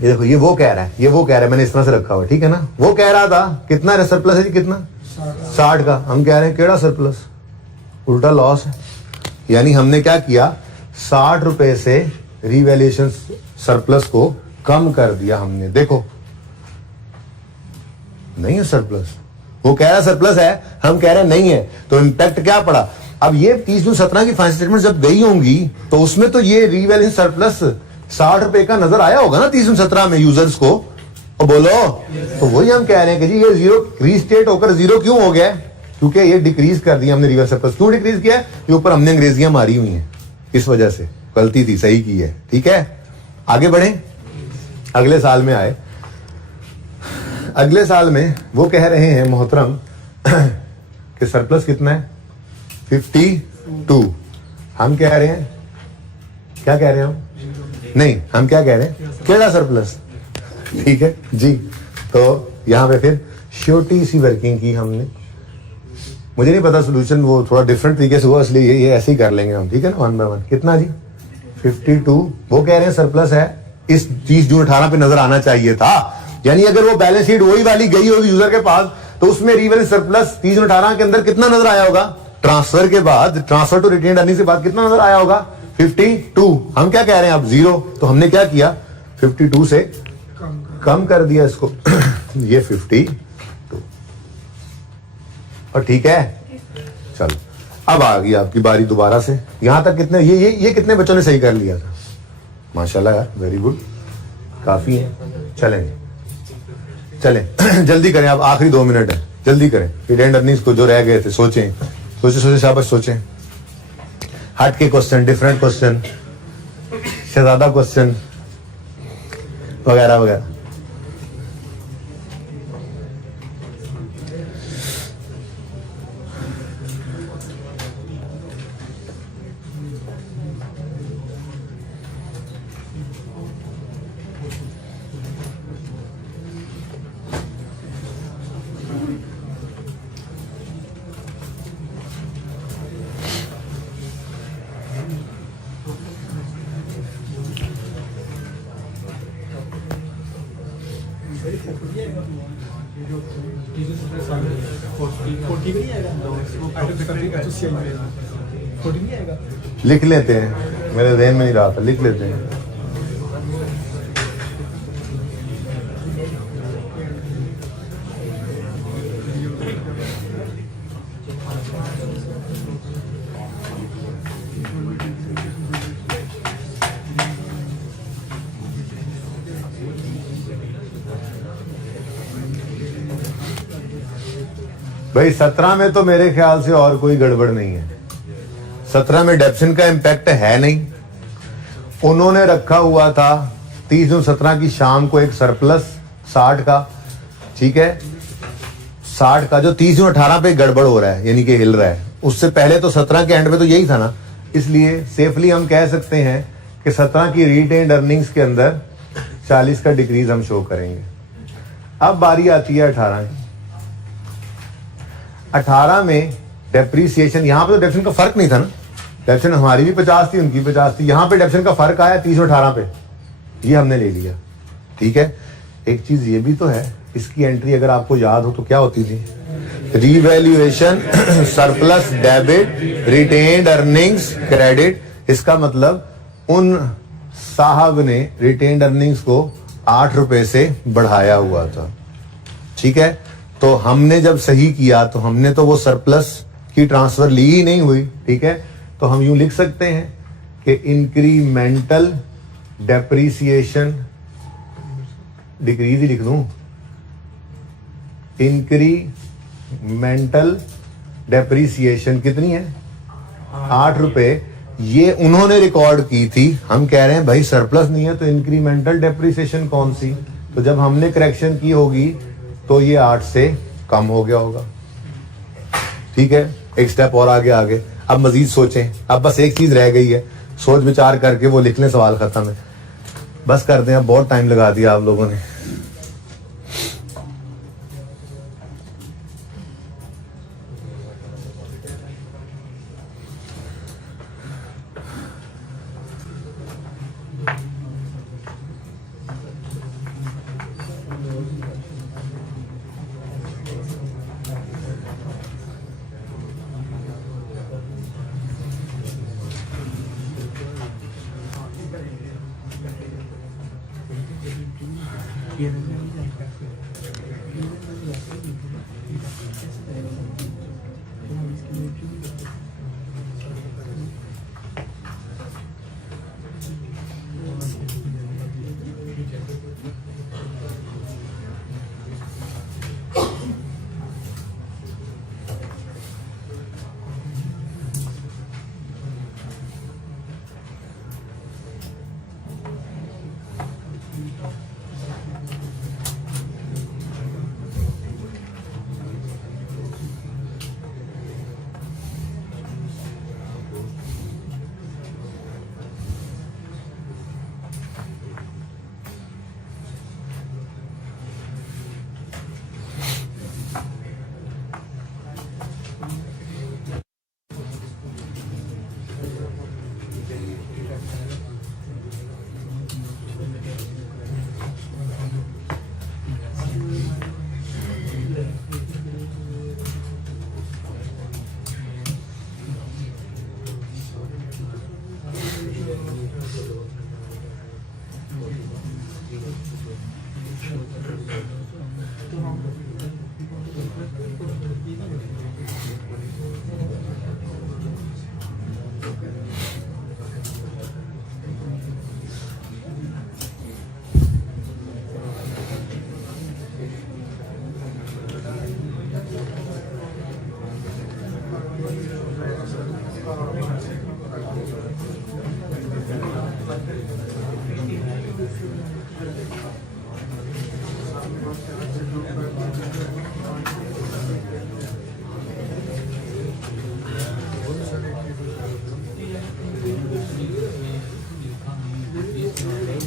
ये देखो ये वो कह रहा है, मैंने इस तरह से रखा हुआ, ठीक है ना, वो कह रहा था कितना सरप्लस है जी, कितना 60 का, हम कह रहे हैं केड़ा सरप्लस, उल्टा लॉस है। यानी हमने क्या किया, 60 रुपए से रीवैल्यूएशन सरप्लस को कम कर दिया हमने। देखो नहीं है सरप्लस, वो कह रहा सरप्लस है, हम कह रहे हैं नहीं है, तो इंपैक्ट क्या पड़ा। अब ये 30/17 की फाइनेंशियल स्टेटमेंट जब गई होंगी तो उसमें तो ये रीवैल्यूएशन सरप्लस 60 रुपए का नजर आया होगा ना 30/17 में यूजर्स को, और बोलो तो वही हम कह रहे हैं कि जी ये जीरो रीस्टेट होकर जीरो क्यों हो गया, क्योंकि ये डिक्रीज कर दिया हमने रीवैल्यूएशन सरप्लस। क्यों डिक्रीज किया, ये ऊपर हमने अंग्रेजियां मारी हुई हैं, इस वजह से गलती थी, सही की है। ठीक है, आगे बढ़े, अगले साल में आए, अगले साल में वो कह रहे हैं मोहतरम कि सरप्लस कितना है 52, हम कह रहे हैं, क्या कह रहे हैं हम, नहीं हम क्या कह रहे हैं, केड़ा सरप्लस। ठीक है जी, तो यहां पे फिर छोटी सी वर्किंग की हमने, मुझे नहीं पता सोल्यूशन वो थोड़ा डिफरेंट तरीके से हुआ, इसलिए ये ऐसे ही कर लेंगे हम। ठीक है ना, 1 बाय 1 कितना जी 52, वो कह रहे हैं सरप्लस है, इस 30 जून 18 पे नजर आना चाहिए था। यानी अगर वो बैलेंस शीट वही वाली गई होगी यूजर के पास, तो उसमें रीवैल्यूएशन सरप्लस 30 जून 18 के अंदर कितना नजर आया होगा, ट्रांसफर के बाद, ट्रांसफर टू रिटेन्ड अर्निंग के बाद कितना नजर आया होगा 52। हम क्या कह रहे हैं अब 0, तो हमने क्या किया 52 से कम कर दिया इसको ये 52, और ठीक है चलो अब आ गई आपकी बारी दोबारा से। यहां तक कितने ये कितने बच्चों ने सही कर लिया था, माशाल्लाह यार, वेरी गुड, काफी है। चलें जल्दी करें, अब आखिरी 2 मिनट है, जल्दी करें, रिटेन्ड अर्निंग्स को जो रह गए थे सोचे शाबाश सोचें, हट के क्वेश्चन, डिफरेंट क्वेश्चन, शहजादा क्वेश्चन वगैरह वगैरह। लिख लेते हैं, मेरे ध्यान में नहीं रहा था, लिख लेते हैं। भाई 17 में तो मेरे ख्याल से और कोई गड़बड़ नहीं है। 17 में डेप्शन का इम्पैक्ट है नहीं। उन्होंने रखा हुआ था 30 जून 17 की शाम को एक सरप्लस 60 का, ठीक है, 60 का जो 30 जून 18 पे गड़बड़ हो रहा है, यानी कि हिल रहा है। उससे पहले तो 17 के एंड पे तो यही था ना, इसलिए सेफली हम कह सकते हैं कि 17 की रिटेन्ड अर्निंग्स के अंदर 40 का डिक्रीज हम शो करेंगे। अब बारी आती है 18 की। 18 में डेप्रीसिएशन, यहां पे तो डेप्शन का फर्क नहीं था ना, डेप्शन हमारी भी 50 थी, उनकी 50 थी, यहां पे डेप्शन का फर्क आया 30 और 18 पे, ये हमने ले लिया, ठीक है। एक चीज ये भी तो है, इसकी एंट्री अगर आपको याद हो तो क्या होती थी, revaluation surplus debit retained earnings credit. इसका मतलब उन साहब ने रिटेन्ड अर्निंग्स को 8 रुपए से बढ़ाया हुआ था, ठीक है। तो हमने जब सही किया तो हमने तो वो सरप्लस की ट्रांसफर ली ही नहीं हुई, ठीक है। तो हम यूं लिख सकते हैं कि इंक्रीमेंटल डेप्रीसिएशन, डिक्रीज ही लिख दूं, इंक्रीमेंटल डेप्रीसिएशन कितनी है, 8 रुपए। ये उन्होंने रिकॉर्ड की थी, हम कह रहे हैं भाई सरप्लस नहीं है तो इंक्रीमेंटल डेप्रीसिएशन कौन सी। तो जब हमने करेक्शन की होगी तो ये 8 से कम हो गया होगा, ठीक है। एक स्टेप और आगे अब मजीद सोचें। अब बस एक चीज रह गई है, सोच विचार करके वो लिख लें, सवाल खत्म है, बस कर दें। अब बहुत टाइम लगा दिया आप लोगों ने।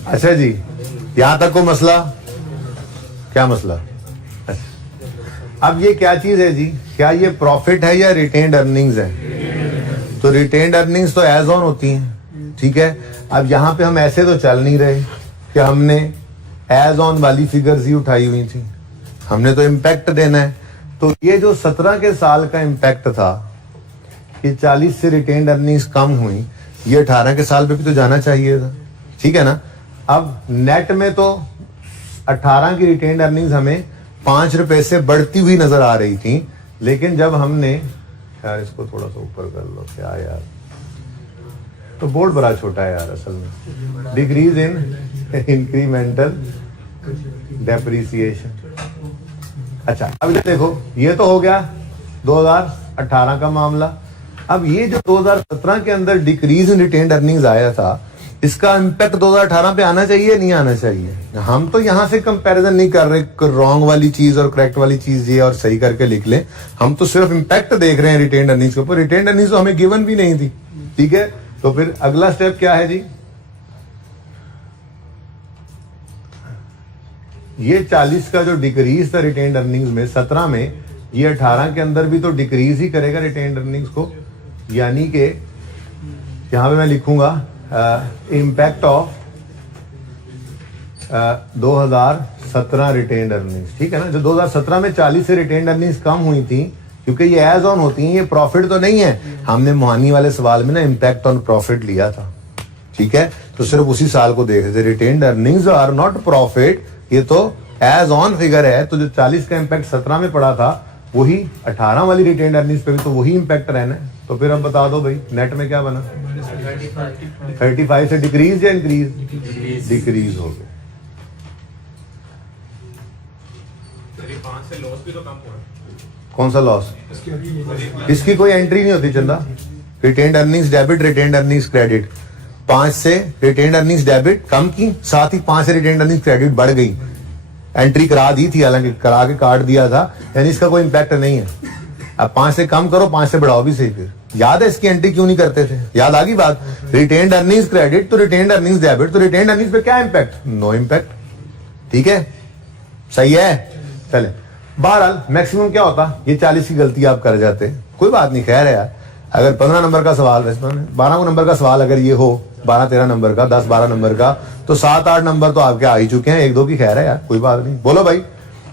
अच्छा जी, यहां तक को मसला, क्या मसला। अच्छा, अब ये क्या चीज है जी, क्या ये प्रॉफिट है या रिटेन्ड अर्निंग्स है। तो रिटेन्ड अर्निंग्स तो एज ऑन होती हैं, ठीक है। अब यहां पे हम ऐसे तो चल नहीं रहे कि हमने एज ऑन वाली फिगर्स ही उठाई हुई थी, हमने तो इम्पैक्ट देना है। तो ये जो 17 के साल का इम्पैक्ट था कि 40 से रिटेन्ड अर्निंग्स कम हुई, ये 18 के साल पे भी तो जाना चाहिए था, ठीक है ना। अब नेट में तो 18 की रिटेन्ड अर्निंग्स हमें 5 रुपए से बढ़ती हुई नजर आ रही थी, लेकिन जब हमने, यार इसको थोड़ा सा ऊपर कर लो, क्या यार, तो बोर्ड बड़ा छोटा है यार असल में। Decrease in incremental depreciation. अच्छा, अब देखो, ये तो हो गया 2018 का मामला। अब ये जो 2017 के अंदर डिक्रीज इन रिटेन्ड अर्निंग्स आया था, इसका इम्पैक्ट 2018 पे आना चाहिए नहीं आना चाहिए? हम तो यहां से कंपैरिजन नहीं कर रहे, रॉन्ग वाली चीज और करेक्ट वाली चीज ये और सही करके लिख लें। हम तो सिर्फ इम्पैक्ट देख रहे हैं रिटेन्ड अर्निंग्स के ऊपर। रिटेन्ड अर्निंग्स तो हमें गिवन भी नहीं थी, ठीक है। तो फिर अगला स्टेप क्या है जी? ये 40 का जो डिक्रीज था रिटेन्ड अर्निंग्स में 17 में, ये 18 के अंदर भी तो डिक्रीज ही करेगा रिटेन्ड अर्निंग्स को। यानी कि यहां पे मैं लिखूंगा इम्पैक्ट ऑफ 2017 रिटेन्ड अर्निंग्स, ठीक है ना। जो 2017 में 40 से रिटेन्ड अर्निंग्स कम हुई थी, क्योंकि ये एज ऑन होती हैं, ये प्रॉफिट तो नहीं है। हमने मोहानी वाले सवाल में ना इम्पैक्ट ऑन प्रॉफिट लिया था, ठीक है। तो सिर्फ उसी साल को देख रहे थे। Retained earnings are not profit, ये तो एज ऑन फिगर है। तो जो 40 का इम्पैक्ट 17 में पड़ा था, वही 18 वाली रिटेन्ड अर्निंग्स पे भी तो वही इम्पैक्ट रहना है। तो फिर अब बता दो भाई, नेट में क्या बना? 35 से डिक्रीज या इंक्रीज? डिक्रीज हो गया। 5 से लॉस भी तो कम हुआ। कौन सा लॉस? इसकी कोई एंट्री नहीं होती चंदा। Retained earnings debit, retained earnings credit. 5 से रिटेन्ड अर्निंग्स डेबिट कम की, साथ ही 5 से रिटेन्ड अर्निंग्स क्रेडिट बढ़ गई। एंट्री करा दी थी, हालांकि करा के काट दिया था, यानी इसका कोई इंपैक्ट नहीं है। अब 5 से कम करो, 5 से बढ़ाओ भी सही। फिर याद है इसकी एंट्री क्यों नहीं करते थे? याद आ गई बात? रिटेन्ड अर्निंग्स क्रेडिट तो रिटेन्ड अर्निंग्स डेबिट, तो रिटेन्ड अर्निंग्स पे क्या इंपैक्ट? नो इंपैक्ट, ठीक है, सही है। चले, बहरहाल मैक्सिमम क्या होता? ये 40 की गलती आप कर जाते, कोई बात नहीं, खैर है यार। अगर 15 नंबर का सवाल, 12 नंबर का सवाल अगर ये हो, 12-13 नंबर का, 10-12 नंबर का, तो 7-8 नंबर तो आपके आ ही चुके हैं। 1-2 की खैर है यार, कोई बात नहीं। बोलो भाई,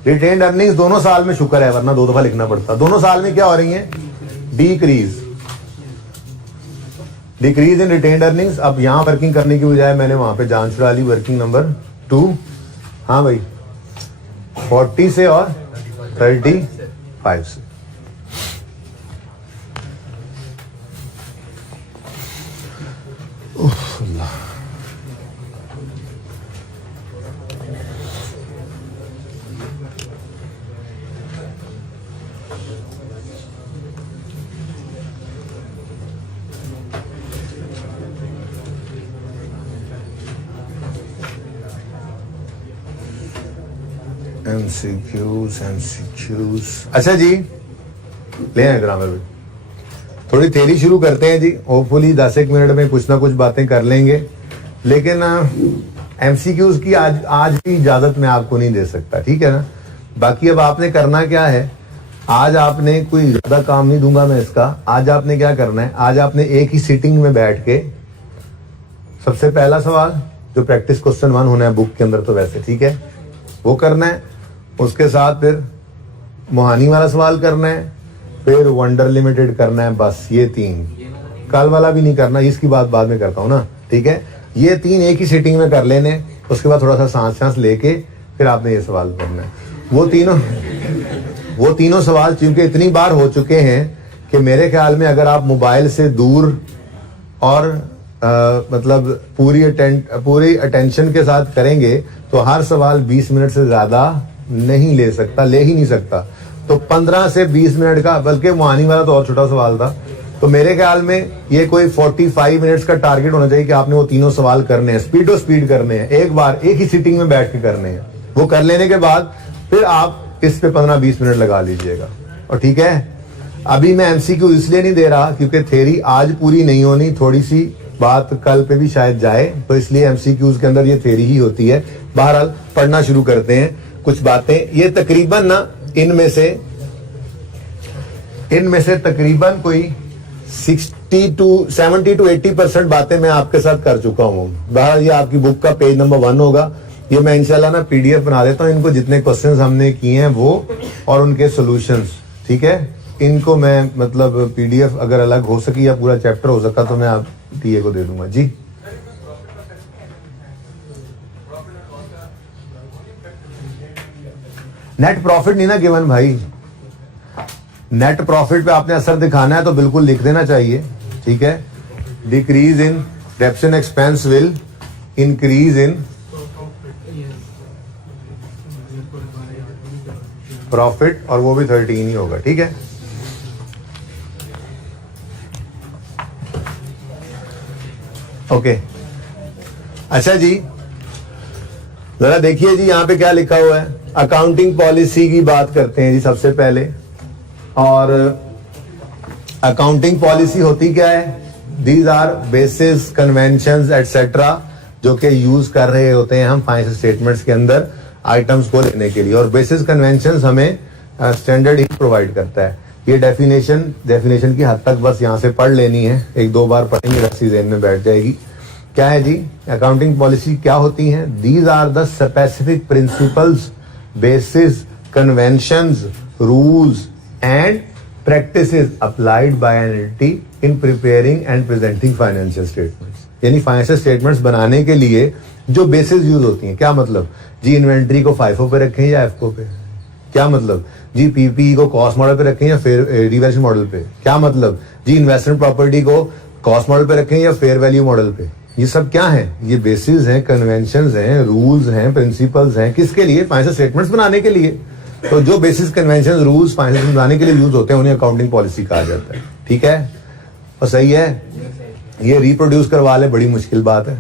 रिटेन्ड अर्निंग्स दोनों साल में शुक्र है, वरना 2 दफा लिखना पड़ता। दोनों साल में क्या हो रही है? Decrease, decrease in retained earnings. अब यहां वर्किंग करने की बजाय मैंने वहां पे जान छुड़ा ली, वर्किंग नंबर 2। हाँ भाई, 40 से और 35 से। MCQs। अच्छा जी, ले आए ग्रामर भी। थोड़ी थ्योरी शुरू करते हैं जी। होपफुली 10-1 मिनट में कुछ ना कुछ बातें कर लेंगे, लेकिन MCQs की आज भी इजाजत मैं आपको नहीं दे सकता, ठीक है ना। बाकी अब आपने करना क्या है, आज आपने कोई ज्यादा काम नहीं दूंगा मैं इसका। आज आपने क्या करना है, आज आपने एक ही सिटिंग में बैठ के सबसे पहला सवाल जो प्रैक्टिस क्वेश्चन 1 होना है बुक के अंदर, तो वैसे ठीक है, वो करना है। उसके साथ फिर मोहानी वाला सवाल करना है, फिर वंडर लिमिटेड करना है, बस ये 3। कल वाला भी नहीं करना, इसकी बात बाद में करता हूं ना, ठीक है। ये 3 एक ही सिटिंग में कर लेने। उसके बाद थोड़ा सा सांस लेके फिर आपने ये सवाल करना है। वो तीनों सवाल चूंकि इतनी बार हो चुके हैं कि मेरे ख्याल में अगर आप मोबाइल से दूर और मतलब पूरी अटेंशन के साथ करेंगे तो हर सवाल 20 मिनट से ज्यादा नहीं ले सकता, ले ही नहीं सकता। तो 15 से 20 मिनट का, बल्कि मुहानी वाला तो और छोटा सवाल था, तो मेरे ख्याल में ये कोई 45 मिनट्स का टारगेट होना चाहिए कि आपने वो तीनों सवाल करने हैं, स्पीड करने हैं, एक बार एक ही सिटिंग में बैठ के करने हैं। वो कर लेने के बाद फिर आप इस पे 15-20 मिनट लगा लीजिएगा, और ठीक है। अभी मैं MCQ इसलिए नहीं दे रहा क्योंकि थ्योरी आज पूरी नहीं होनी, थोड़ी सी बात कल पे भी शायद जाए, तो इसलिए MCQs के अंदर ये थ्योरी ही होती है। बहरहाल पढ़ना शुरू करते हैं। कुछ बातें ये तकरीबन ना इनमें से तकरीबन कोई 70 to 80% बातें मैं आपके साथ कर चुका हूं। बहरहाल ये आपकी बुक का पेज नंबर 1 होगा। ये मैं इंशाल्लाह ना PDF बना देता हूं, इनको जितने क्वेश्चंस हमने किए हैं वो और उनके सॉल्यूशंस, ठीक है। इनको मैं मतलब PDF अगर अलग हो सकी या पूरा चैप्टर हो सका तो मैं आप TA को दे दूंगा जी। नेट प्रॉफिट नहीं ना गिवन भाई, नेट प्रॉफिट पे आपने असर दिखाना है तो बिल्कुल लिख देना चाहिए, ठीक है। Decrease in डेप्शन expense will increase in profit, और वो भी 13 ही होगा, ठीक है। ओके अच्छा जी, जरा देखिए जी यहाँ पे क्या लिखा हुआ है। अकाउंटिंग पॉलिसी की बात करते हैं जी सबसे पहले। और अकाउंटिंग पॉलिसी होती क्या है? These are basis conventions etcetera जो कि यूज कर रहे होते हैं हम फाइनेंशियल स्टेटमेंट्स के अंदर आइटम्स को लेने के लिए। और बेसिस कन्वेंशंस हमें स्टैंडर्ड ही प्रोवाइड करता है। ये डेफिनेशन की हद तक बस यहाँ से पढ़ लेनी है, एक दो बार पढ़ेंगे रस्सी ज़हन में बैठ जाएगी। क्या है जी अकाउंटिंग पॉलिसी? क्या होती है? These are the specific principles, basis, conventions, rules and practices applied by an entity in preparing and presenting financial statements। यानी फाइनेंशियल स्टेटमेंट्स बनाने के लिए जो बेसिस यूज होती हैं। क्या मतलब जी? इन्वेंट्री को फाइफो पे रखें या एफको पे? क्या मतलब जी? पीपी को कॉस्ट मॉडल पे रखें या फेयर रिवैल्यूएशन मॉडल पे? क्या मतलब जी? इन्वेस्टमेंट प्रॉपर्टी को कॉस्ट मॉडल पे रखें या फेयर वैल्यू मॉडल पे? ये सब क्या है? ये बेसिस हैं, कन्वेंशंस हैं, रूल्स हैं, प्रिंसिपल्स हैं। किसके लिए? फाइनेंशियल स्टेटमेंट्स बनाने के लिए। तो जो बेसिस कन्वेंशन रूल्स फाइनेंस बनाने के लिए यूज होते हैं उन्हें अकाउंटिंग पॉलिसी कहा जाता है। ठीक है और सही है। ये रिप्रोड्यूस करवा ले, बड़ी मुश्किल बात है।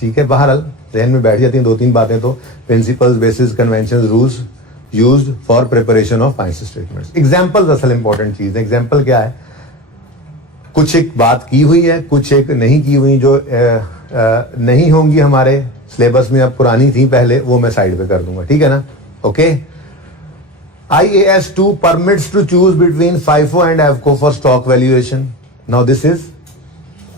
ठीक है, बहरहाल जहन में बैठ जाती हैं दो तीन बातें तो। Principles, basis, convention, rules used for preparation of financial statements. Examples असल इंपॉर्टेंट चीज है। एग्जांपल क्या है? कुछ एक बात की हुई है, कुछ एक नहीं की हुई, जो नहीं होंगी हमारे सिलेबस में, अब पुरानी थी पहले, वो मैं साइड पे कर दूंगा। ठीक है ना? Okay. IAS 2 permits to choose between FIFO and AFCO for stock valuation. Now this is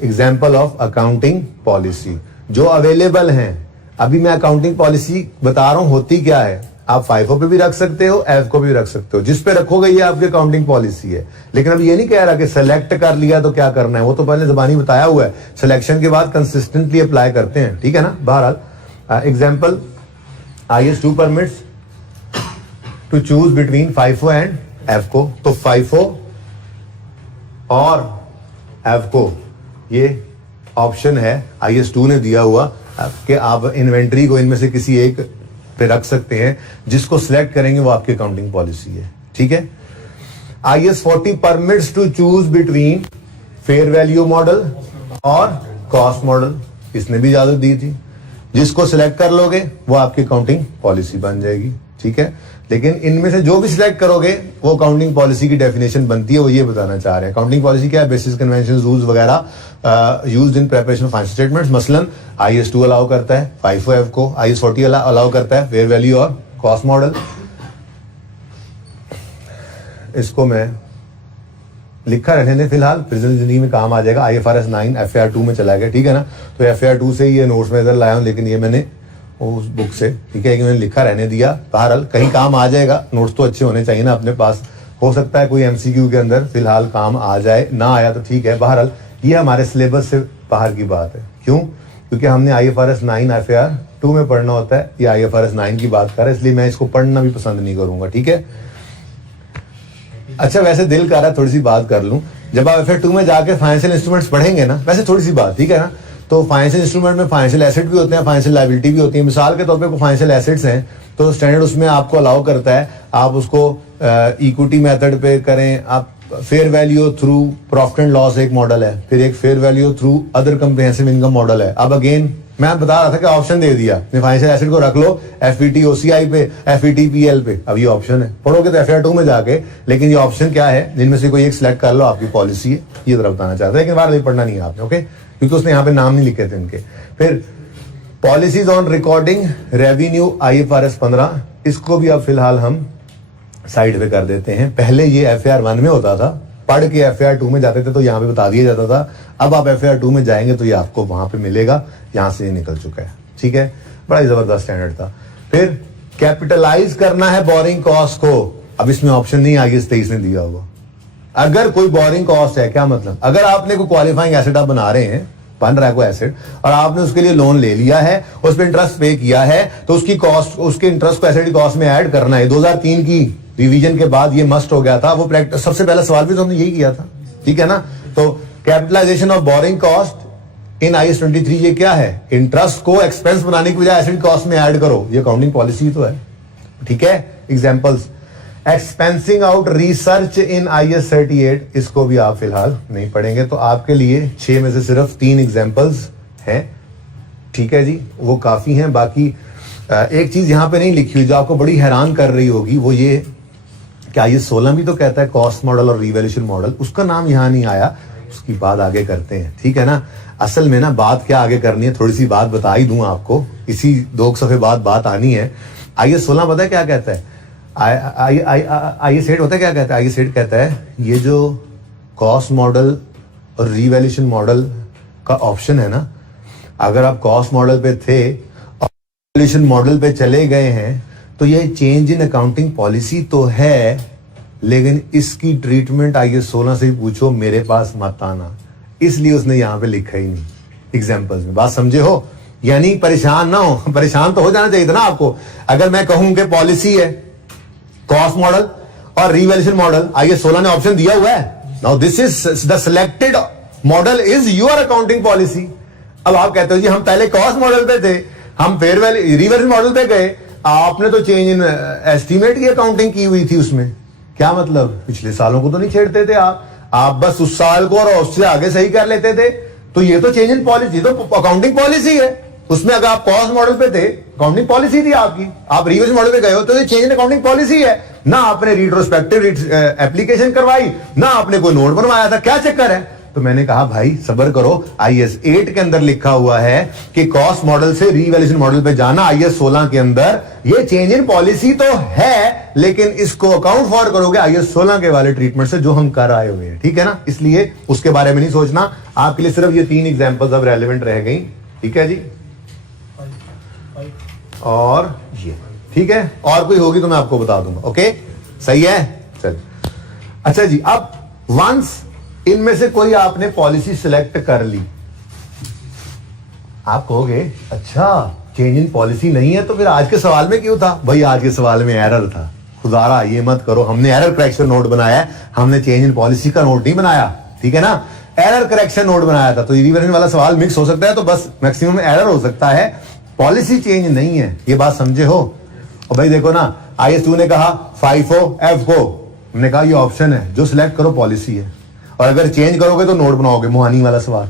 example of accounting policy जो अवेलेबल हैं। अभी मैं अकाउंटिंग पॉलिसी बता रहा हूं होती क्या है। आप FIFO पे भी रख सकते हो, AFCO पे भी रख सकते हो, जिस पे रखोगे ये आपकी अकाउंटिंग पॉलिसी है। लेकिन अब ये नहीं कह रहा कि सेलेक्ट कर लिया तो क्या करना है, वो तो पहले ज़बानी बताया हुआ है। सिलेक्शन के बाद कंसिस्टेंटली अप्लाई करते हैं। ठीक है ना? बहरहाल example, IAS 2 permits to choose between FIFO and AFCO। तो FIFO और AFCO ये ऑप्शन है IAS 2 ने दिया हुआ कि आप इन्वेंट्री को इनमें से किसी एक पे रख सकते हैं। जिसको सिलेक्ट करेंगे वो आपकी अकाउंटिंग पॉलिसी है। ठीक है। IAS 40 permits to choose between fair value model और कॉस्ट मॉडल। इसने भी इजाजत दी थी। जिसको सिलेक्ट कर लोगे वो आपकी अकाउंटिंग पॉलिसी बन जाएगी। ठीक है। लेकिन इनमें से जो भी सिलेक्ट करोगे वो अकाउंटिंग पॉलिसी की डेफिनेशन बनती है। वो ये बताना चाह रहे हैं अकाउंटिंग पॉलिसी क्या है। बेसिस, कन्वेंशन, रूल्स वगैरह used in preparation of financial statements. मसलन IAS 2 अलाउ करता है, FIFO, AFCO, IAS 40 अलाउ करता है फेयर वैल्यू और कॉस्ट मॉडल। इसको मैं लिखा रहने दें फिलहाल, प्रेजेंट जिंदगी में काम आ जाएगा। IFRS 9 FAR 2 में चला गया। ठीक है ना? तो FAR 2 से ये नोट्स में इधर लाया हूं, लेकिन ये मैंने उस बुक से, ठीक है, कि मैंने लिखा रहने दिया। बहरहाल कहीं काम आ जाएगा। नोट्स तो अच्छे होने चाहिए ना अपने पास। हो सकता है कोई MCQ के अंदर फिलहाल काम आ जाए, ना आया तो ठीक है। बहरहाल ये हमारे सिलेबस से बाहर की बात है। क्यों? क्योंकि हमने IFRS 9 FAR 2 में पढ़ना होता है। ये IFRS 9 की बात कर रहा है, इसलिए मैं इसको पढ़ना भी पसंद नहीं करूंगा। ठीक है। अच्छा, वैसे दिल कर रहा है थोड़ी सी बात कर लूं। जब आप FAR 2 में जाके फाइनेंशियल इंस्ट्रूमेंट्स पढ़ेंगे ना, वैसे थोड़ी सी बात, ठीक है ना? तो फाइनेंशियल इंस्ट्रूमेंट में फाइनेंशियल एसेट भी होते हैं, फाइनेंशियल लायबिलिटी भी होती है। मिसाल के तौर पे फाइनेंशियल एसेट्स हैं तो स्टैंडर्ड उसमें आपको अलाउ करता है आप उसको इक्विटी मेथड पे करें। आप fair value through profit and loss एक मॉडल है, फिर एक fair value through other comprehensive income model है। अब अगेन मैं बता रहा था कि ऑप्शन दे दिया, फाइनेंशियल एसेट को रख लो FET OCI पे, FET PL पे। अब ये ऑप्शन है, पढ़ोगे तो FAR 2 में जाके। लेकिन ये ऑप्शन क्या है, जिनमें से कोई एक सिलेक्ट कर लो, आपकी पॉलिसी है। ये जरा बताना चाहता है, लेकिन बार नहीं पढ़ना नहीं है आपने, ओके? क्योंकि उसने यहाँ पे नाम नहीं लिखे थे उनके। फिर policies on recording revenue IFRS 15, इसको भी अब फिलहाल हम साइड पे कर देते हैं। पहले ये FAR 1 में होता था, पढ़ के FAR 2 में जाते थे तो यहाँ पे बता दिया जाता था। अब आप FAR 2 में जाएंगे तो ये आपको वहां पे मिलेगा। यहाँ से ये निकल चुका है। ठीक है, बड़ा ही जबरदस्त स्टैंडर्ड था। फिर कैपिटलाइज करना है बोरिंग कॉस्ट को। अब इसमें ऑप्शन नहीं IAS 23 ने दिया होगा। अगर कोई बोरिंग कॉस्ट है, क्या मतलब, अगर आपने कोई क्वालिफाइंग एसेट आप बना रहे हैं, बन रहा है कोई एसेट, और आपने उसके लिए लोन ले लिया है, उस पर इंटरेस्ट पे किया है, तो उसकी कॉस्ट, उसके इंटरेस्ट को एसेट की कॉस्ट में ऐड करना है। 2003 की रिवीजन के बाद ये मस्ट हो गया था। वो प्रैक्टिस, सबसे पहला सवाल भी तो हमने यही किया था। ठीक है ना? तो capitalization of borrowing cost in IAS 23 ये क्या है? इंटरेस्ट को एक्सपेंस बनाने की बजाय एसेट कॉस्ट में ऐड करो। ये अकाउंटिंग पॉलिसी तो है। ठीक है। Examples, expensing out research in IAS 38, इसको भी आप फिलहाल नहीं पढ़ेंगे। तो आपके लिए 6 में से सिर्फ 3 एग्जांपल्स है, ठीक है जी, वो काफी हैं। बाकी एक चीज यहां पे नहीं लिखी हुई जो आपको बड़ी हैरान कर रही होगी, वो ये कि IAS 16 भी तो कहता है कॉस्ट मॉडल और रिवैल्यूएशन मॉडल, उसका नाम यहां नहीं आया, उसकी बात आगे करते हैं, ठीक है ना। असल में ना बात क्या आगे करनी है, थोड़ी सी बात बता ही दूं आपको, इसी 2 सफ़े बाद बात आनी है। IAS 16 पता है क्या कहता है, IAS 8 पता है क्या कहता है, IAS 8 कहता है ये जो कॉस्ट मॉडल और रिवैल्यूएशन मॉडल का ऑप्शन है ना, अगर आप कॉस्ट मॉडल पे थे और रिवैल्यूएशन मॉडल पे चले गए हैं तो ये चेंज इन अकाउंटिंग पॉलिसी तो है, लेकिन इसकी ट्रीटमेंट IAS 16 से ही पूछो, मेरे पास मत आना। इसलिए उसने यहां पे लिखा ही नहीं एग्जाम्पल्स में। बात समझे हो? यानी परेशान ना हो, परेशान तो हो जाना चाहिए था ना आपको। अगर मैं कहूं कि पॉलिसी है कॉस्ट मॉडल और रिवैल्यूएशन मॉडल, IAS 16 ने ऑप्शन दिया हुआ है, now this is the selected model is your accounting policy. अब आप कहते हो जी हम पहले कॉस्ट मॉडल पे थे, हम फिर रिवैल्यूएशन मॉडल पे गए, आपने तो चेंज इन एस्टीमेट की अकाउंटिंग की हुई थी उसमें। क्या मतलब, पिछले सालों को तो नहीं छेड़ते थे आप बस उस साल को और उससे आगे सही कर लेते थे। तो ये तो चेंज इन पॉलिसी, तो अकाउंटिंग पॉलिसी है, उसमें अगर आप कॉस्ट मॉडल पे थे अकाउंटिंग पॉलिसी थी आपकी, आप रिवैल्यूएशन मॉडल पे गए हो तो ये चेंज इन अकाउंटिंग पॉलिसी है ना। आपने रिट्रोस्पेक्टिव एप्लीकेशन करवाई ना, आपने कोई नोट बनवाया था, क्या चक्कर है? तो मैंने कहा भाई सब्र करो, IAS 8 के अंदर लिखा हुआ है कि कॉस्ट मॉडल से रिवैल्यूएशन मॉडल पे जाना, IAS 16 के अंदर ये चेंज इन पॉलिसी तो है, लेकिन इसको अकाउंट फॉर करोगे IAS 16 के वाले ट्रीटमेंट से जो हम कर आए हुए हैं, ठीक है ना। इसलिए उसके बारे में नहीं सोचना, आपके लिए सिर्फ ये 3 एग्जांपल्स अब रेलेवेंट रह गई, ठीक है जी। और ये ठीक है, और कोई होगी तो मैं आपको बता दूंगा, ओके सही है। चल अच्छा जी, अब वंस इनमें से कोई आपने पॉलिसी सिलेक्ट कर ली, आप कहोगे अच्छा चेंज इन पॉलिसी नहीं है तो फिर आज के सवाल में क्यों था? भाई आज के सवाल में एरर था, खुदारा ये मत करो, हमने एरर करेक्शन नोट बनाया है, हमने चेंज इन पॉलिसी का नोट नहीं बनाया, ठीक है ना। एरर करेक्शन नोट बनाया था, तो रिवर्जन वाला सवाल मिक्स हो सकता है, तो बस मैक्सिमम एरर हो सकता है, पॉलिसी चेंज नहीं है, ये बात समझे हो। और भाई देखो ना, IAS 2 ने कहा FIFO FCO, हमने कहा ये ऑप्शन है, जो सिलेक्ट करो पॉलिसी है, और अगर चेंज करोगे तो नोट बनाओगे, मुहानी वाला सवाल।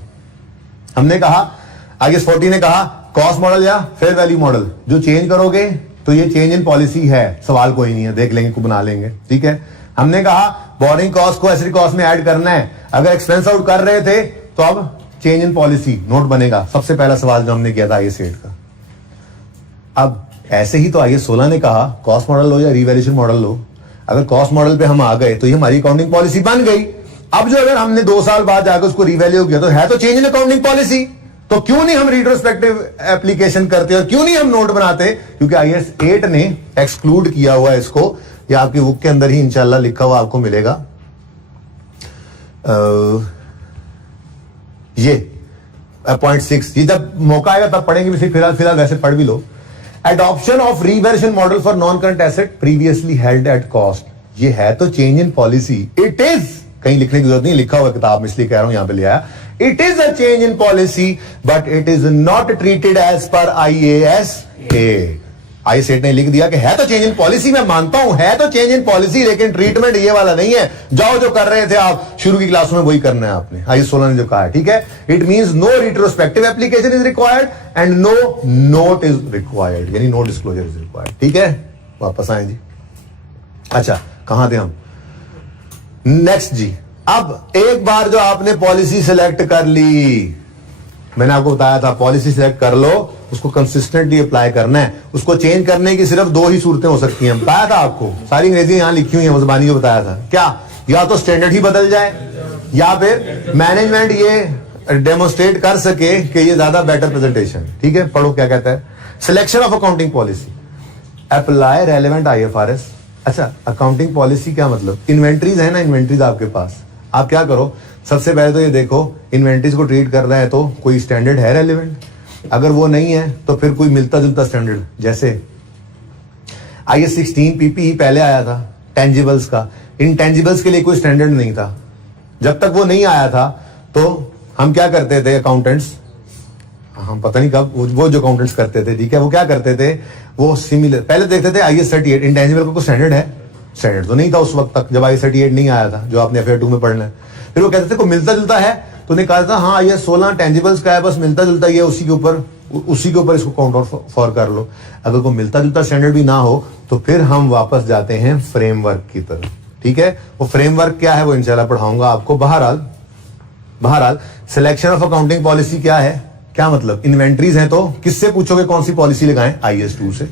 हमने कहा IAS 40 ने कहा कॉस्ट मॉडल या फेयर वैल्यू मॉडल, जो चेंज करोगे तो ये चेंज इन पॉलिसी है, सवाल कोई नहीं है, देख लेंगे को बना लेंगे, ठीक है। हमने कहा बोरिंग कॉस्ट को एसिड कॉस्ट में ऐड करना है, अगर एक्सपेंस आउट कर रहे थे तो अब चेंज इन पॉलिसी नोट बनेगा, सबसे पहला सवाल जो हमने किया था IAS 8 का। अब ऐसे ही तो IAS 16 ने कहा कॉस्ट मॉडल लो या रिवैल्यूएशन मॉडल लो, अगर कॉस्ट मॉडल पे हम आ गए तो ये हमारी अकाउंटिंग पॉलिसी बन गई। अब जो अगर हमने 2 साल बाद जाकर उसको रिवैल्यू किया तो है तो चेंज इन अकाउंटिंग पॉलिसी, तो क्यों नहीं हम रिट्रोस्पेक्टिव एप्लीकेशन करते और क्यों नहीं हम नोट बनाते? क्योंकि IAS 8 ने एक्सक्लूड किया हुआ है इसको, ये आपकी बुक के अंदर ही इंशाल्लाह लिखा हुआ आपको मिलेगा। ये पॉइंट 6, ये जब मौका आएगा तब पढ़ेंगे, फिलहाल वैसे पढ़ भी लो। Adoption of revaluation model for non current asset previously held at cost, ये है तो change in policy, it is, कहीं लिखने की जरूरत नहीं, लिखा हुआ किताब में इसलिए कह रहा हूं, यहां पे ले आया, it is a change in policy but it is not treated as per IAS 8। IAS 8 ने लिख दिया कि है तो चेंज इन पॉलिसी, मैं मानता हूं है तो चेंज इन पॉलिसी, लेकिन ट्रीटमेंट ये वाला नहीं है, जाओ जो कर रहे थे आप शुरू की क्लासों में वही करना है आपने, IAS 16 ने जो कहा है, ठीक है। It means no retrospective application is required and no note is required, यानी नो डिस्क्लोजर इज रिक्वायर्ड, ठीक है। वापस आए जी, अच्छा कहां थे हम, नेक्स्ट जी। अब एक बार जो आपने पॉलिसी सिलेक्ट कर ली, मैंने आपको बताया था पॉलिसी सिलेक्ट कर लो, उसको कंसिस्टेंटली अप्लाई करना है, उसको चेंज करने की सिर्फ 2 ही सूरतें हो सकती हैं, बताया था आपको, सारी अंग्रेजी यहां लिखी हुई है, ज़बानी को बताया था, क्या या तो स्टैंडर्ड ही बदल जाए या फिर मैनेजमेंट ये डेमोस्ट्रेट कर सके कि ये ज्यादा बेटर प्रेजेंटेशन, ठीक है। पढ़ो क्या कहता है, selection of accounting policy, apply relevant IFRS। अच्छा अकाउंटिंग पॉलिसी क्या मतलब, इन्वेंट्रीज है ना, इन्वेंट्रीज आपके पास, आप क्या करो, सबसे पहले तो ये देखो इन्वेंट्रीज को ट्रीट कर रहा है तो कोई स्टैंडर्ड है रेलेवेंट, अगर वो नहीं है तो फिर कोई मिलता जुलता स्टैंडर्ड, जैसे IAS 16 PPE पहले आया था टेंजिबल्स का, इंटेंजिबल्स के लिए कोई स्टैंडर्ड नहीं था, जब तक वो नहीं आया था तो हम क्या करते थे अकाउंटेंट्स, हम पता नहीं कब वो जो अकाउंटेंट्स करते थे, ठीक है, वो क्या करते थे, वो सिमिलर पहले देखते थे IAS 38 इंटेंजिबल का कोई स्टैंडर्ड है, स्टैंडर्ड तो नहीं था उस वक्त तक जब IAS 38 नहीं आया था, जो आपने FA 2 में पढ़ना है, फिर वो कहते थे कोई मिलता जुलता है तूने कहा था हाँ ये 16 टेंजिबल्स का है, बस मिलता जुलता ये उसी के ऊपर इसको काउंट आउट फॉर कर लो। अगर कोई मिलता जुलता स्टैंडर्ड भी ना हो तो फिर हम वापस जाते हैं फ्रेमवर्क की तरफ, ठीक है। वो फ्रेमवर्क क्या है वो इंशाल्लाह पढ़ाऊंगा आपको। बहरहाल सिलेक्शन ऑफ अकाउंटिंग पॉलिसी क्या है, क्या मतलब, इन्वेंट्रीज हैं तो किससे पूछोगे कौन सी पॉलिसी लगाएं, IAS 2 से।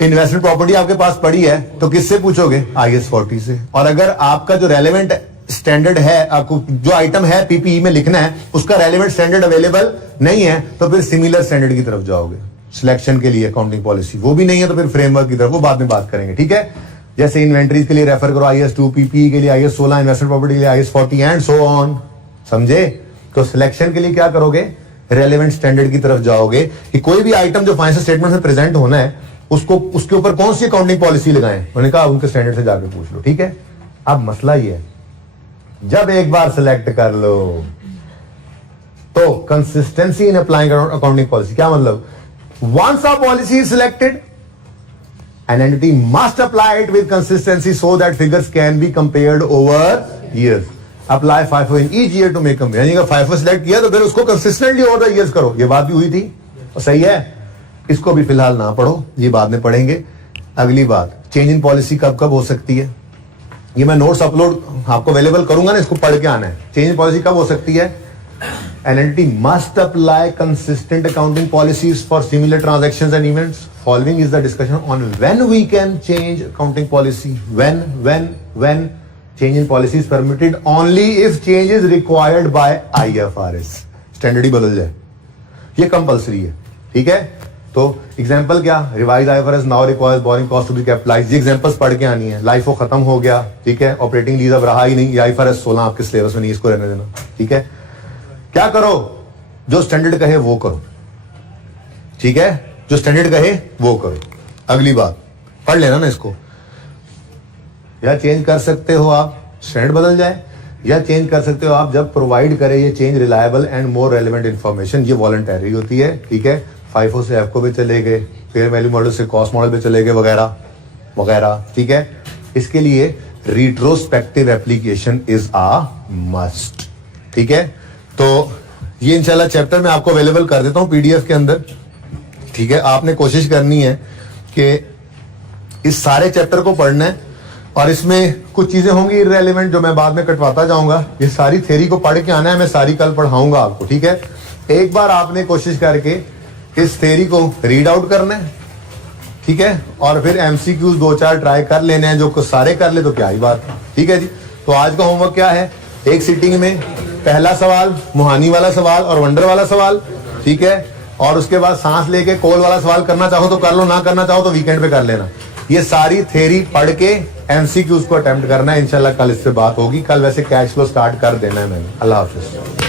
इन्वेस्टमेंट प्रॉपर्टी आपके पास पड़ी है तो किससे पूछोगे, IAS 40 से। और अगर आपका जो रेलेवेंट स्टैंडर्ड है, आपको जो आइटम है पीपीई में लिखना है उसका रेलेवेंट स्टैंडर्ड अवेलेबल नहीं है तो फिर सिमिलर स्टैंडर्ड की तरफ जाओगे सिलेक्शन के लिए अकाउंटिंग पॉलिसी। वो भी नहीं है तो फिर फ्रेमवर्क की तरफ, वो बाद में बात करेंगे, ठीक है। जैसे इन्वेंट्रीज के लिए रेफर करो IAS 2, पीपीई के लिए IAS 16, इन्वेस्टमेंट प्रॉपर्टी के लिए IAS 40 एंड सो ऑन, समझे। तो सिलेक्शन के लिए क्या करोगे, रेलेवेंट स्टैंडर्ड की तरफ जाओगे कि कोई भी आइटम जो फाइनेंशियल स्टेटमेंट में प्रेजेंट होना है उसको उसके ऊपर कौन सी अकाउंटिंग पॉलिसी लगाएं। मैंने कहा उनके स्टैंडर्ड से जाकर पूछ लो, ठीक है। अब मसला ये है, जब एक बार सिलेक्ट कर लो तो consistency in applying accounting policy, क्या मतलब, once a policy is selected an entity must apply it with consistency so that figures can be compared over years. Apply FIFO in each year to make compare. यानी कि FIFO select किया तो फिर उसको consistently over the years करो। ये बात भी हुई थी और सही है, इसको भी फिलहाल ना पढ़ो, ये बाद में पढ़ेंगे। अगली बात, चेंज इन पॉलिसी कब कब हो सकती है, ये मैं नोट्स अपलोड आपको अवेलेबल करूंगा ना, इसको पढ़ के आना है। चेंज इन पॉलिसी कब हो सकती है, an entity must apply consistent accounting policies for similar transactions and events. Following is the discussion on when we can change accounting policy. When change in policy is permitted only if change is required by IFRS. Standard ही बदल जाए, ये compulsory है, ठीक है। तो example क्या, revise IFRS now requires borrowing cost to be capitalized, ये एग्जांपल्स पढ़ के आनी है। लाइफ वो खत्म हो गया, ठीक है, ऑपरेटिंग लीज अब रहा ही नहीं, ये IFRS 16 आपके सिलेबस में नहीं, इसको रहने देना, ठीक है। क्या करो, जो स्टैंडर्ड कहे वो करो, ठीक है, जो स्टैंडर्ड कहे वो करो। अगली बात पढ़ लेना ना इसको, या चेंज कर सकते हो आप, स्टैंडर्ड बदल जाए, या चेंज कर सकते हो आप जब प्रोवाइड करे ये change reliable and more relevant information, ये वॉलंटरी होती है, ठीक है। FIFO से EFCO पे चले गए, फेयर वैल्यू मॉडल से कॉस्ट मॉडल पे चले गए, वगैरह वगैरह, ठीक है। इसके लिए retrospective application is a must, ठीक है। तो ये इंशाल्लाह चैप्टर में आपको अवेलेबल कर देता हूं PDF के अंदर, ठीक है। आपने कोशिश करनी है कि इस सारे चैप्टर को पढ़ना है और इसमें कुछ चीजें होंगी इररेलेवेंट जो मैं बाद में कटवाता जाऊंगा। ये सारी थ्योरी को पढ़ के आना है, मैं सारी कल पढ़ाऊंगा आपको, ठीक है। एक बार आपने कोशिश करके इस थ्योरी को रीड आउट करना है, ठीक है, और फिर MCQs 2-4 ट्राई कर लेने हैं, जो सारे कर ले तो क्या ही बात है, ठीक है जी। तो आज का होमवर्क क्या है, एक सीटिंग में पहला सवाल मुहानी वाला सवाल और वंडर वाला सवाल, ठीक है, और उसके बाद सांस लेके कोल वाला सवाल करना चाहो तो कर लो, ना करना चाहो तो वीकेंड पे कर लेना। ये सारी थ्योरी पढ़ के MCQs को अटेम्प्ट करना है, इंशाल्लाह कल इस पे बात होगी। कल वैसे कैश फ्लो स्टार्ट कर देना है मैंने। अल्लाह हाफिज।